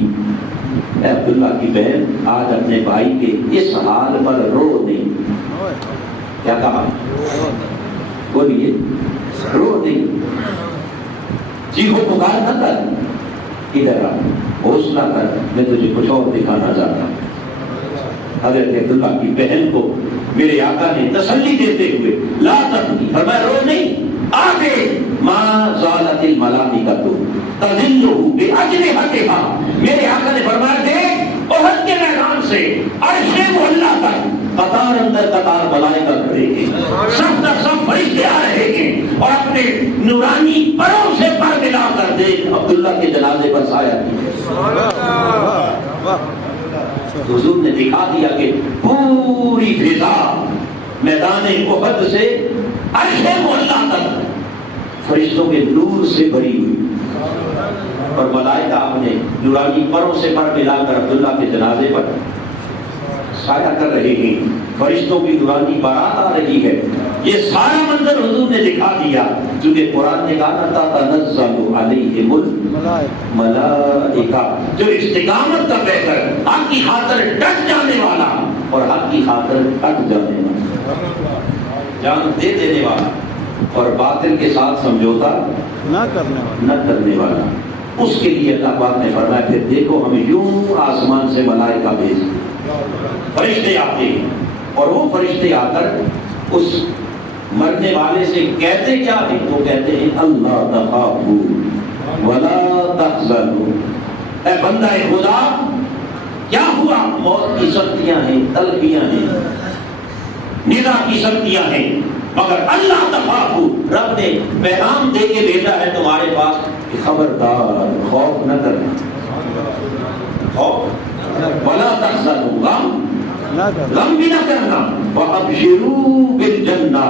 اے عبداللہ کی بہن آج اپنے بھائی کے اس حال پر رو نہیں۔ کیا کہا؟ بولیے، رو نہیں، چیخو پکار نہ کر، ادھر آ، حوصلہ کر، میں تجھے کچھ اور دکھانا چاہتا ہوں۔ حضرت عبداللہ کی بہن کو میرے آقا نے تسلی دیتے ہوئے لا تبکی فرمایا رو نہیں، آگے ما زالت الملائکۃ تظلہ باجنحتہا، میرے آقا نے فرمایا دیکھ احد کے میدان سے عرش معلیٰ تک قطار اندر قطار ملائکہ کھڑے ہیں، صف در صف فرشتے آ رہے ہیں اور اپنے نورانی پروں سے پر ملا کر دیکھ عبداللہ کے جنازے پر سایہ کیا۔ حضور نے دکھا دیا کہ پوری فضا میدان احد سے عرش معلیٰ تک فرشتوں کے نور سے بھری ہوئی اور ملائکہ اپنے نورانی پروں سے پر ملا کر عبداللہ کے جنازے پر سایہ کر رہے ہیں، فرشتوں کی نورانی بارات آ رہی ہے۔ یہ سارا منظر حضور نے دکھا دیا کیونکہ قرآن نے کہا تتنزل علیہم الملائکہ، جو استقامت کا بہتر حق کی خاطر ڈٹ جانے والا اور حق کی خاطر ڈٹ جانے والا، جان دے دینے والا اور باطل کے ساتھ سمجھوتا نہ کرنے والا، اس کے لیے اللہ پاک نے فرمایا پھر دیکھو ہم یوں آسمان سے ملائکہ بھیج، فرشتے آتے ہیں اور وہ فرشتے آ کر اس مرنے والے سے کہتے کیا ہیں؟ وہ کہتے ہیں اللہ تخافوا ولا تحزنوا، اے بندہ خدا کیا ہوا؟ موت کی سختیاں ہیں، تلخیاں ہیں، ندا کی سختیاں ہیں، مگر اللہ تخافوا، رب نے پیغام دے کے بھیجا ہے تمہارے پاس کہ خبردار خوف نہ کرنا، خوف ولا تحزنوا، غم بھی نہ کرنا، وَأَبْشِرُوا بِالْجَنَّةِ،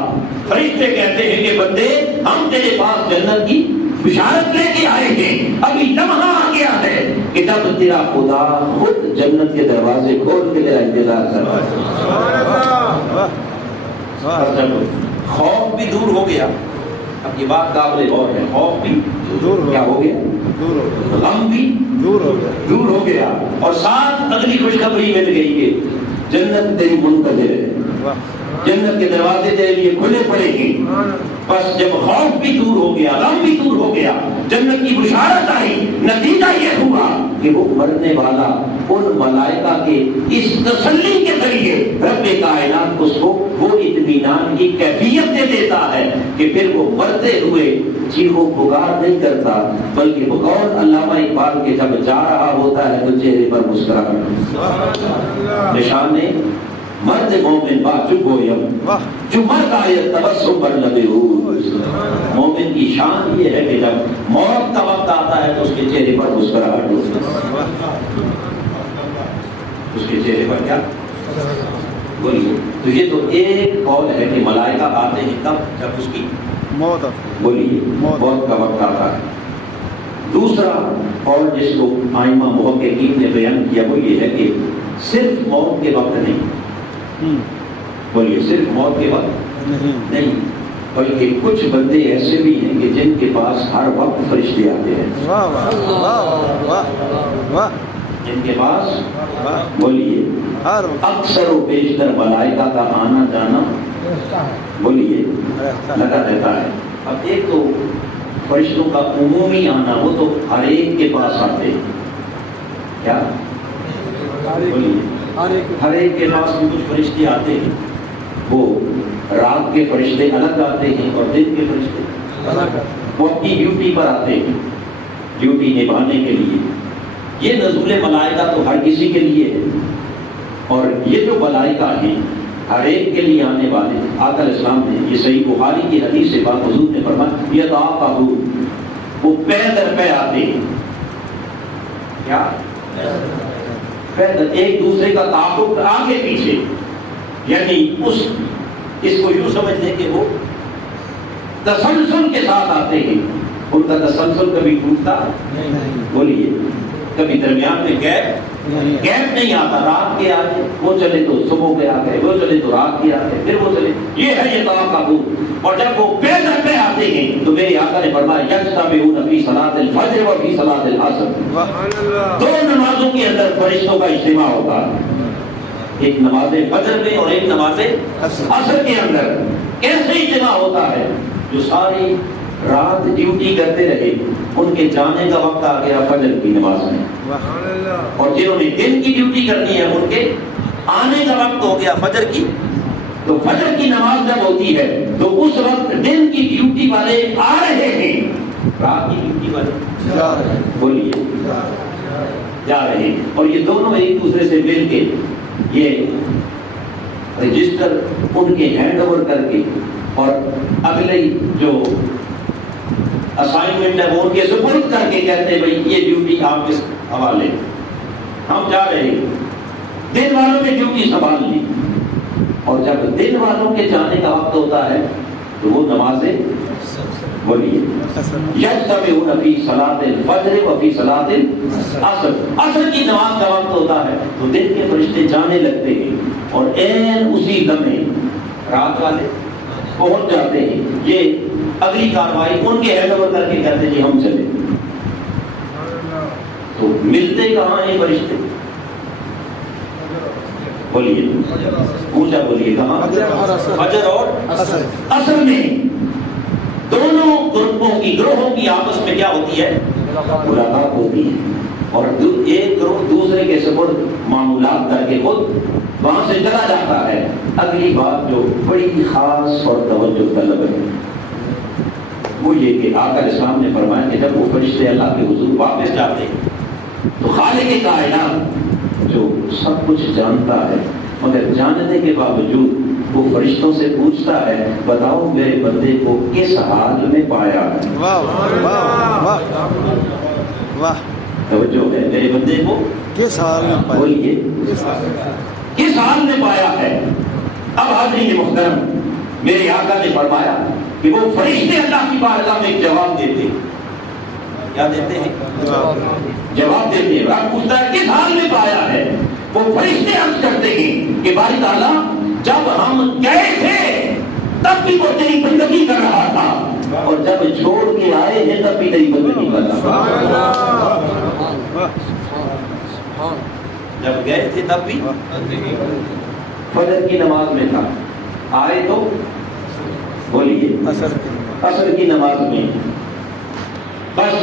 فرشتے کہتے ہیں کہ بندے ہم تیرے پاس جنت کی بشارت لے کے آئے ہیں، ابھی لمحہ آ گیا ہے کہ جب تیرا خدا خود جنت کے دروازے کھول کے تیرا انتظار کر رہا ہے۔ خوف بھی دور ہو گیا، اب یہ بات قابل غور ہے، خوف بھی کیا ہو گیا، غم بھی دور ہو گیا، اور ساتھ اگلی خوشخبری مل گئی کہ جنت تیری منتظر ہے، جنت کے دروازے تیرے لیے کھلے پڑے ہیں۔ بس جب خوف بھی دور ہو گیا، غم بھی دور ہو گیا، جنت کی بشارت آئی، نتیجہ یہ ہوا کہ وہ مرنے والا ان ملائکہ کے اس تسلی کے ذریعے رب کائنات اس کو وہ اطمینان کی کیفیت دے دیتا ہے کہ پھر وہ مرتے ہوئے چیخو پکار نہیں کرتا، بلکہ بقول علامہ اقبال کے جب جا رہا ہوتا ہے تو چہرے پر مسکراہٹ، نشان مرد مومن با چپ گویم جو مرد آئے تبسم پر لبے روز، مومن کی شان یہ ہے کہ جب موت کا وقت آتا ہے تو اس کے چہرے پر مسکراہٹ ہوتی ہے، اس کے چہرے پر کیا بولیے۔ تو یہ تو ایک قول ہے کہ ملائکہ آتے ہیں تب جب اس کی موت، بولیے موت کا وقت آتا ہے۔ دوسرا قول جس کو آئمہ محققین نے بیان کیا وہ یہ ہے کہ صرف موت کے وقت نہیں، بولیے صرف موت کے وقت نہیں، بلکہ کچھ بندے ایسے بھی ہیں کہ جن کے پاس ہر وقت فرشتے آتے ہیں، جن کے پاس بولیے اکثر و بیشتر ملائکہ کا آنا جانا بولیے لگا رہتا ہے۔ اب ایک تو فرشتوں کا عمومی آنا، وہ تو ہر ایک کے پاس آتے ہیں، کیا بولیے ہر ایک کے پاس بھی کچھ فرشتے آتے ہیں، وہ رات کے فرشتے الگ آتے ہیں اور دن کے فرشتے الگ، وہ اپنی ڈیوٹی پر آتے ہیں، ڈیوٹی نبھانے کے لیے۔ یہ نزول ملائکہ تو ہر کسی کے لیے ہے، اور یہ جو ملائکہ ہیں ہر ایک کے لیے آنے والے ہیں۔ آقا علیہ السلام نے یہ صحیح بخاری کی حدیث سے بات حضور نے فرمایا یتعاقبون، وہ پے در پے آتے ہیں، کیا ایک دوسرے کا تعاقب آگے پیچھے، یعنی اس کو یوں سمجھ لیں کہ وہ تسلسل کے ساتھ آتے ہیں، ان کا تسلسل کبھی ٹوٹتا بولیے، کبھی درمیان میں گیپ نہیں آتا، رات کے آگے وہ چلے تو صبح کے آگے، وہ چلے تو رات کے آگے، پھر وہ چلے، یہ ہے یہ طواف کا بھوت۔ اور جب وہ بے در پہ آتے ہیں تو میرے آقا نے فرمایا یجتمعون فی صلاۃ الفجر و فی صلاۃ العصر، دو نمازوں کے اندر فرشتوں کا اجتماع ہوتا ہے، ایک نماز فجر میں اور ایک نماز عصر کے اندر۔ کیسے اجتماع ہوتا ہے؟ جو ساری رات ڈیوٹی کرتے رہے ان کے جانے کا وقت آ گیا فجر کی نماز میں، اور جنہوں نے دن کی ڈیوٹی کرنی ہے ان کے آنے کا وقت ہو گیا فجر کی۔ تو فجر کی نماز جب ہوتی ہے تو اس وقت دن کی ڈیوٹی والے آ رہے ہیں، رات کی ڈیوٹی والے بولیے جا رہے ہیں، اور یہ دونوں ایک دوسرے سے مل کے یہ رجسٹر ان کے ہینڈ اوور کر کے اور اگلے جو اسائنمنٹ ہے وہ ان کے سپرد کر کے کہتے ہیں بھائی یہ ڈیوٹی آپ کے حوالے، ہم جا رہے ہیں۔ دن والوں نے ڈیوٹی سنبھال لی، اور جب دن والوں کے جانے کا وقت ہوتا ہے تو وہ نمازیں بولیے یجتمعون فی صلاۃ الفجر و فی صلاۃ العصر، عصر کی نماز کا وقت ہوتا ہے تو دن کے فرشتے جانے لگتے ہیں، اور عین اسی لمحے رات والے پہنچ جاتے ہیں۔ یہ اگلی کاروائی ان کے ہینڈ اوور کر کے کہتے ہیں جی ہم چلے۔ تو ملتے کہاں ہیں فرشتے؟ بولیے اونچا بولیے، کہاں؟ فجر اور عصر میں۔ دونوں گروہوں کی آپس میں کیا ہوتی ہے؟ ملاقات ہوتی ہے، اور ایک گروہ دوسرے کے سپرد معمولات کر کے خود وہاں سے چلا جاتا ہے۔ اگلی بات جو بڑی خاص اور توجہ طلب ہے وہ یہ کہ آقا اسلام نے فرمایا کہ جب وہ فرشتے اللہ کے حضور واپس جاتے ہیں تو خالق کائنات جو سب کچھ جانتا ہے مگر جاننے کے باوجود وہ فرشتوں سے پوچھتا ہے بتاؤ میرے بندے کو کس حال میں پایا ہے؟ توجہ ہے، میرے بندے کو کس حال میں پایا؟ بولیے کس حال میں پایا ہے؟ اب حاضرین محترم، میرے آقا نے فرمایا کہ وہ فرشتے اللہ کی بارگاہ میں ایک جواب دیتے ہیں۔ کیا دیتے ہیں؟ جواب دیتے ہیں۔ رب پوچھتا ہے کس حال میں پایا ہے؟ وہ فرشتے عرض کرتے ہیں کہ باری تعالیٰ جب ہم گئے تھے تب بھی وہ تیری بندگی کر رہا تھا، اور جب چھوڑ کے آئے ہیں تب بھی تیری بندگی کر رہا تھا۔ جب گئے تھے تب بھی فجر کی نماز میں تھا، آئے تو بولیے عصر کی نماز میں۔ بس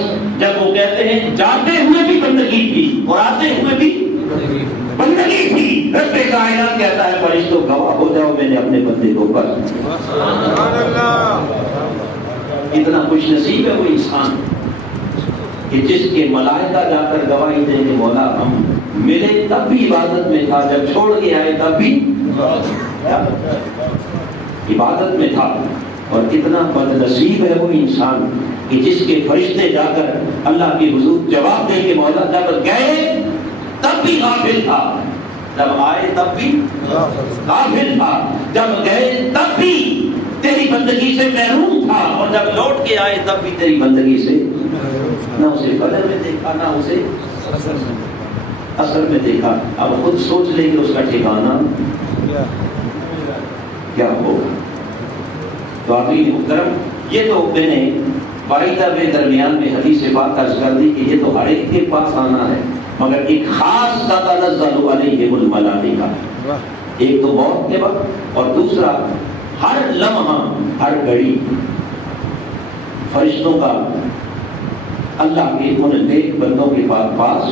جب وہ کہتے ہیں جاتے ہوئے بھی بندگی تھی اور آتے ہوئے بھی بندگی تھی، رب کائنات کہتا ہے فرشتوں گواہ ہو جاؤ میں نے اپنے بندے کو بس۔ اتنا خوش نصیب ہے وہ انسان کہ جس کے ملائکہ جا کر گواہی دیں کہ مولا ہم ملے تب بھی عبادت میں تھا، جب چھوڑ کے آئے تب بھی عبادت میں تھا۔ اور کتنا بد نصیب ہے وہ انسان کہ جس کے فرشتے جا کر اللہ کے حضور جواب دیں کہ مولا جب گئے تب بھی غافل تھا، جب آئے تب بھی غافل تھا، جب گئے تب بھی تیری بندگی سے محروم تھا، اور جب لوٹ کے آئے تب بھی تیری بندگی سے نہ اسے فجر میں دیکھا نہ اسے عصر میں دیکھا۔ اب خود سوچ لیں کہ اس کا ٹھکانہ کیا ہوگا۔ تو آخری محترم، یہ تو میں نے واحدہ میں درمیان میں حدیث بات عرض کر دی کہ یہ تو ہر ایک کے پاس آنا ہے، مگر ایک خاص تتنزل علیہم الملائکہ، ایک تو موت کے وقت اور دوسرا ہر لمحہ ہر گھڑی فرشتوں کا اللہ کے ان نیک بندوں کے پاس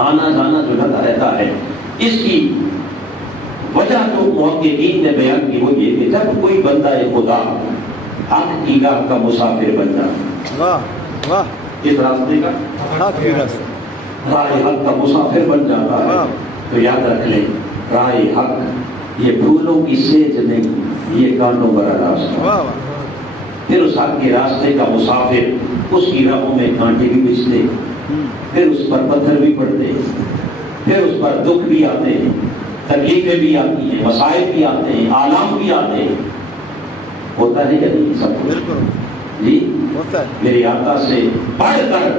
آنا جانا جو لگا رہتا ہے۔ اس کی وجہ تو محققین نے بیان کی وہ یہ کہ جب کوئی بندہ خدا حق کی راہ کا مسافر بن جاتا، اس راستے کا راہ حق کا مسافر بن جاتا ہے، تو یاد رکھ لیں راہ حق یہ پھولوں کی سیج نہیں، یہ کانٹوں بھرا راستہ۔ پھر اس حق کے راستے کا مسافر اس کی راہوں میں کانٹے بھی بچھتے، پھر اس پر پتھر بھی پڑتے، پھر اس پر دکھ بھی آتے ہیں، تکلیفیں بھی آتی ہیں، مسائل بھی آتے ہیں، آلام بھی آتے ہیں. ہوتا نہیں کہ نہیں سب کچھ؟ بالکل جی ہوتا ہے. میرے آقا سے بڑھ کر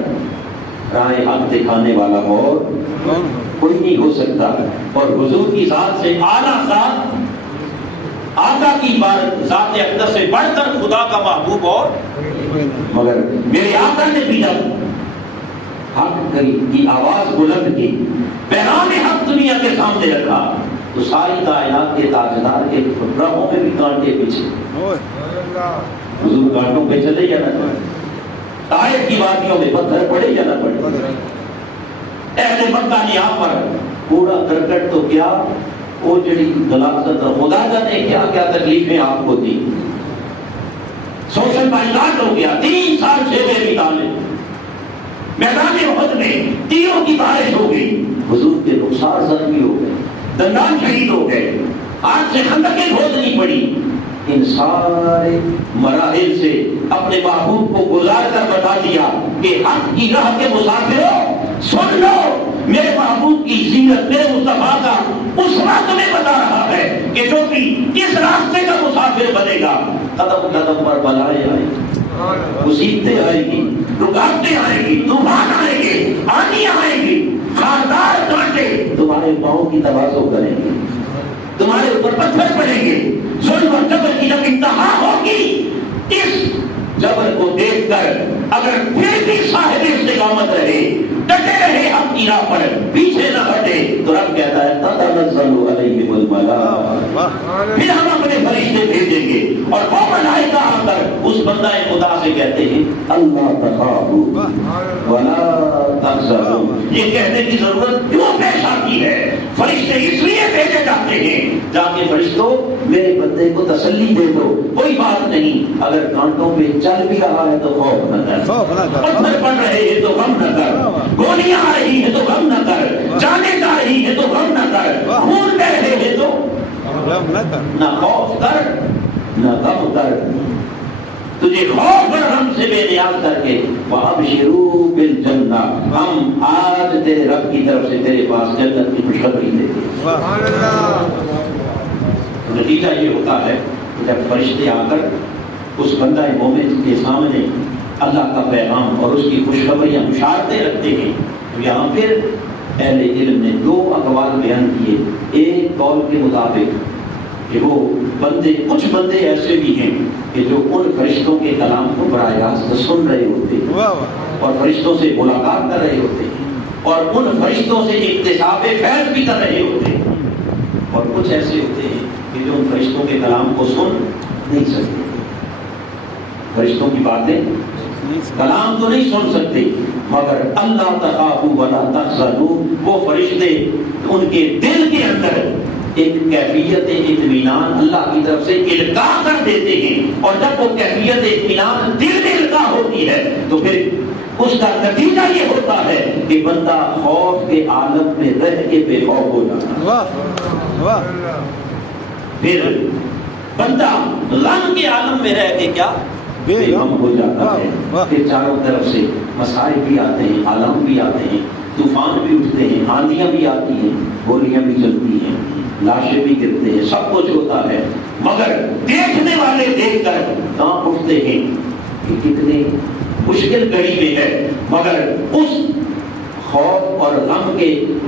راہ حق دکھانے والا اور کون کوئی نہیں ہو سکتا، اور حضور کی ذات سے اعلیٰ ذات، آقا کی ذات اقدس سے بڑھ کر خدا کا محبوب اور مگر میرے آقا نے بھی جب حق کی آواز بلند کی، پیغام حق دنیا کے سامنے رکھا، تو ساری کائنات کے تاجدار کے رہوں میں بھی کانٹے پیچھے. حضور کانٹوں پہ چلے یا نہ چلے؟ طائف کی وادیوں میں پتھر پڑے یا نہ پڑے؟ اہل مکہ نے یہاں پر پورا کرکٹ تو کیا، وہ جڑی غلاظت خدا جانے کیا کیا تکلیفیں آپ کو دی. سوشل بائیکاٹ ہو گیا، 3 سال جیلیں نکالے، میدان احد میں تیروں کی بارش ہو گئی، حضور کے رخسار زخمی ہو گئے، دندان شہید ہو گئے، ہاتھ سے خندقیں کھودنی پڑی. ان سارے مراحل سے اپنے محبوب کو گزار کر بتا دیا کہ حق کی راہ کے مسافروں سن لو، میرے محبوب کی سیرت، میرے مصطفیٰ کا اسوہ تمہیں بتا رہا ہے کہ جو بھی اس راستے کا مسافر بنے گا، قدم قدم پر بلائیں آئیں گی، مصیبتیں آئیں گی، رکاوٹیں آئیں گی، طوفان آئیں گے، آندیاں آئیں گی، خاردار کانٹے تمہارے پاؤں کی تواضع کریں گے، تمہارے اوپر پتھر پڑیں گے. ظلم اور جبر کی جب انتہا ہوگی، اس جبر کو دیکھ کر اگر پھر بھی صاحب استقامت رہے، ڈٹے رہے حق کی راہ پر، پیچھے نہ ہٹے، تو رب کہتا ہے تتنزل علیہم الملائکہ، پھر ہم اپنے فرشتے بھیجیں گے اور وہ ملائکہ آ کر اس بندہ خدا سے کہتے ہیں اللہ تخافوا ولا تحزنوا. یہ کہنے کی ضرورت کیوں پیش آتی ہے؟ فرشتے اس لیے بھیجے جاتے ہیں جا کے فرشتوں میرے بندے کو تسلی دے دو، کوئی بات نہیں، اگر کانٹوں پہ چل بھی رہا ہے تو خوف نہ کر، پتھر پڑ رہے ہیں تو غم نہ کر، گولیاں آ رہی ہیں تو غم نہ کر، جانیں جا رہی ہیں تو غم نہ کر، خون بہ رہے ہیں تو نہ خوف کر نہ غم کر، تجھے خوف اور غم سے بے نیاز کر کے وَأَبْشِرُوا بِالْجَنَّةِ، ہم آج تیرے رب کی طرف سے تیرے پاس جنت کی خوشخبری دیتے ہیں. نتیجہ یہ ہوتا ہے کہ جب فرشتے آ کر اس بندہ مومن کے سامنے اللہ کا پیغام اور اس کی خوشخبریاں بشارتیں رکھتے ہیں، تو یہاں پھر اہل علم نے 2 اقوال بیان کیے. ایک قول کے مطابق کہ وہ بندے، کچھ بندے ایسے بھی ہیں کہ جو ان فرشتوں کے کلام کو براہ راست سن رہے ہوتے ہیں اور فرشتوں سے ملاقات کر رہے ہوتے ہیں اور ان فرشتوں سے اکتساب فیض بھی کر رہے ہوتے ہیں، اور کچھ ایسے ہوتے ہیں کہ جو ان فرشتوں کے کلام کو سن نہیں سکتے، فرشتوں کی باتیں کلام تو نہیں سن سکتے، مگر اللہ تخافوا ولا تحزنوا، وہ فرشتے ان کے دل کے اندر ایک کیفیت اطمینان اللہ کی طرف سے القاء کر دیتے ہیں، اور جب وہ کیفیت اطمینان دل میں القاء ہوتی ہے تو پھر اس کا نتیجہ یہ ہوتا ہے کہ بندہ خوف کے عالم میں رہ کے بے خوف ہو جاتا ہے، پھر بندہ غم کے عالم میں رہ کے کیا بے غم ہو جاتا ہے. کہ چاروں طرف سے مسائل بھی آتے ہیں، عالم بھی آتے ہیں، طوفان بھی اٹھتے ہیں، آندیاں بھی آتی ہیں، گولیاں بھی چلتی ہیں، لاشیں بھی گرتے ہیں، سب کچھ ہوتا ہے، مگر دیکھنے والے دیکھ کر کانپ اٹھتے ہیں کہ کتنے مشکل گھڑی میں ہے، مگر اس خوف اور غم کے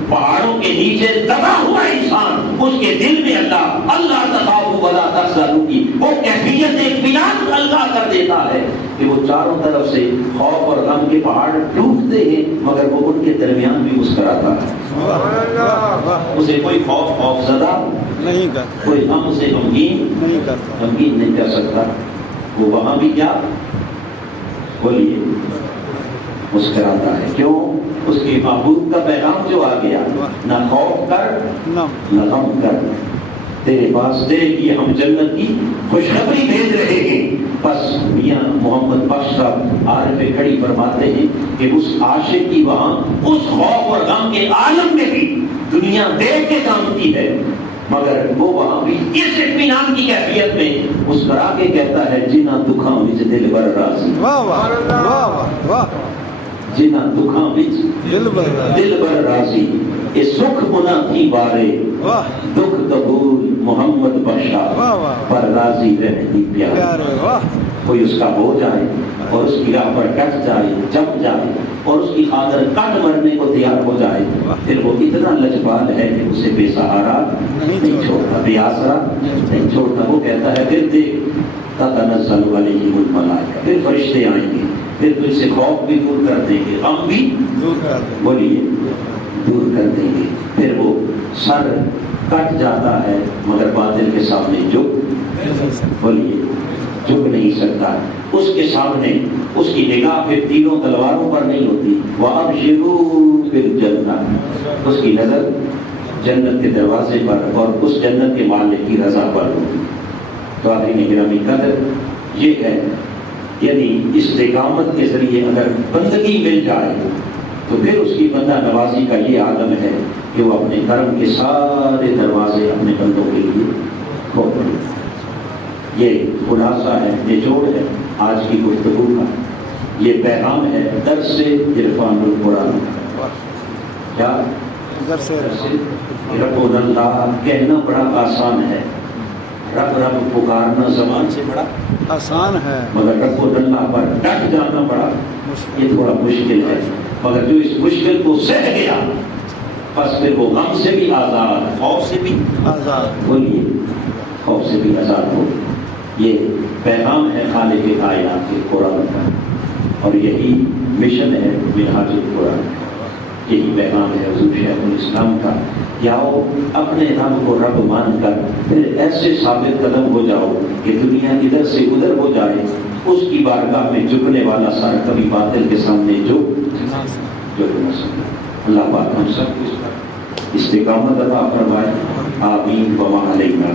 پہاڑوں کے نیچے دبا ہوا انسان، اس کے دل میں اللہ تخافوا ولا تحزنوا کی وہ کیفیت اطمینان اللہ کر دیتا ہے کہ وہ چاروں طرف سے خوف اور غم کے پہاڑ ٹوٹتے ہیں، مگر وہ ان کے درمیان بھی مسکراتا ہے. اسے کوئی خوف زدہ نہیں کرتا، کوئی غم اسے غمگین نہیں کر سکتا. وہ وہاں بھی کیا بولیے مسکراتا ہے. کیوں؟ اس کے محبوب کا پیغام جو آ گیا، نہ خوف کر نہ غم کر، تیرے پاس تیرے لیے ہم جنت کی خوشخبری بھیج رہے ہیں. بس میاں محمد بخش صاحب عارف کھڑی فرماتے ہیں کہ اس عاشق کی وہاں اس خوف اور غم کے عالم میں بھی دنیا دیکھ کے کامتی ہے، مگر وہ وہاں بھی اس اطمینان کی کیفیت میں مسکرا کے کہتا ہے جنہ دکھاں وچ دل بر راضی. واہ واہ واہ واہ، جنہ دکھاں وچ دل بر راضی. یہ سکھ منا تھی بارے واہ دکھ قبول محمد بخشا واہ واہ پر راضی رہتی پیار پیارے واہ کوئی اس کا ہو جائے اور اس کی راہ پر ڈٹ جائے جم جائے اور اس کی خاطر کٹ مرنے کو تیار ہو جائے پھر وہ اتنا لجپال ہے کہ اسے بے سہارا نہیں چھوڑتا بے آسرا نہیں چھوڑتا وہ کہتا ہے پھر دیکھ تتنزل علیہم الملائکہ پھر فرشتے آئیں گے پھر تجھ سے خوف بھی دور کر دیں گے غم بھی دور کر دیں بولیے دور کر دیں گے پھر وہ سر کٹ جاتا ہے مگر باطل کے سامنے جھک بولیے جھک نہیں سکتا اس کے سامنے اس کی نگاہ پھر تینوں تلواروں پر نہیں ہوتی وَأَبْشِرُوا بِالْجَنَّةِ اس کی نظر جنت کے دروازے پر اور اس جنت کے مالک کی رضا پر ہوتی تو آخری گرامی قدر یہ ہے یعنی استقامت کے ذریعے اگر بندگی مل جائے تو پھر اس کی بندہ نوازی کا یہ عالم ہے کہ وہ اپنے کرم کے سارے دروازے اپنے بندوں کے لیے کھول دے یہ خلاصہ ہے نچوڑ ہے آج کی گفتگو کا یہ پیغام ہے درس عرفان القرآن کیا ادھر سے رب اللہ کہنا بڑا آسان ہے رب رب پکارنا زبان سے بڑا آسان ہے مگر رب اللہ پر ڈٹ جانا بڑا یہ تھوڑا مشکل ہے مگر جو اس مشکل کو سہ گیا بس پھر وہ غم سے بھی آزاد خوف سے بھی آزاد بولیے خوف سے بھی آزاد ہو یہ پیغام ہے خالق کائنات کے قرآن کا اور یہی مشن ہے منہاج القرآن یہی پیغام ہے حضور شیخ الاسلام کا جاؤ اپنے رب کو رب مان کر پھر ایسے ثابت قدم ہو جاؤ کہ دنیا ادھر سے ادھر ہو جائے اس کی بارگاہ میں جھکنے والا سر کبھی باطل کے سامنے جھک نہ سکے اللہ پاک ہم سب کو استقامت عطا فرمائے آمین وما علینا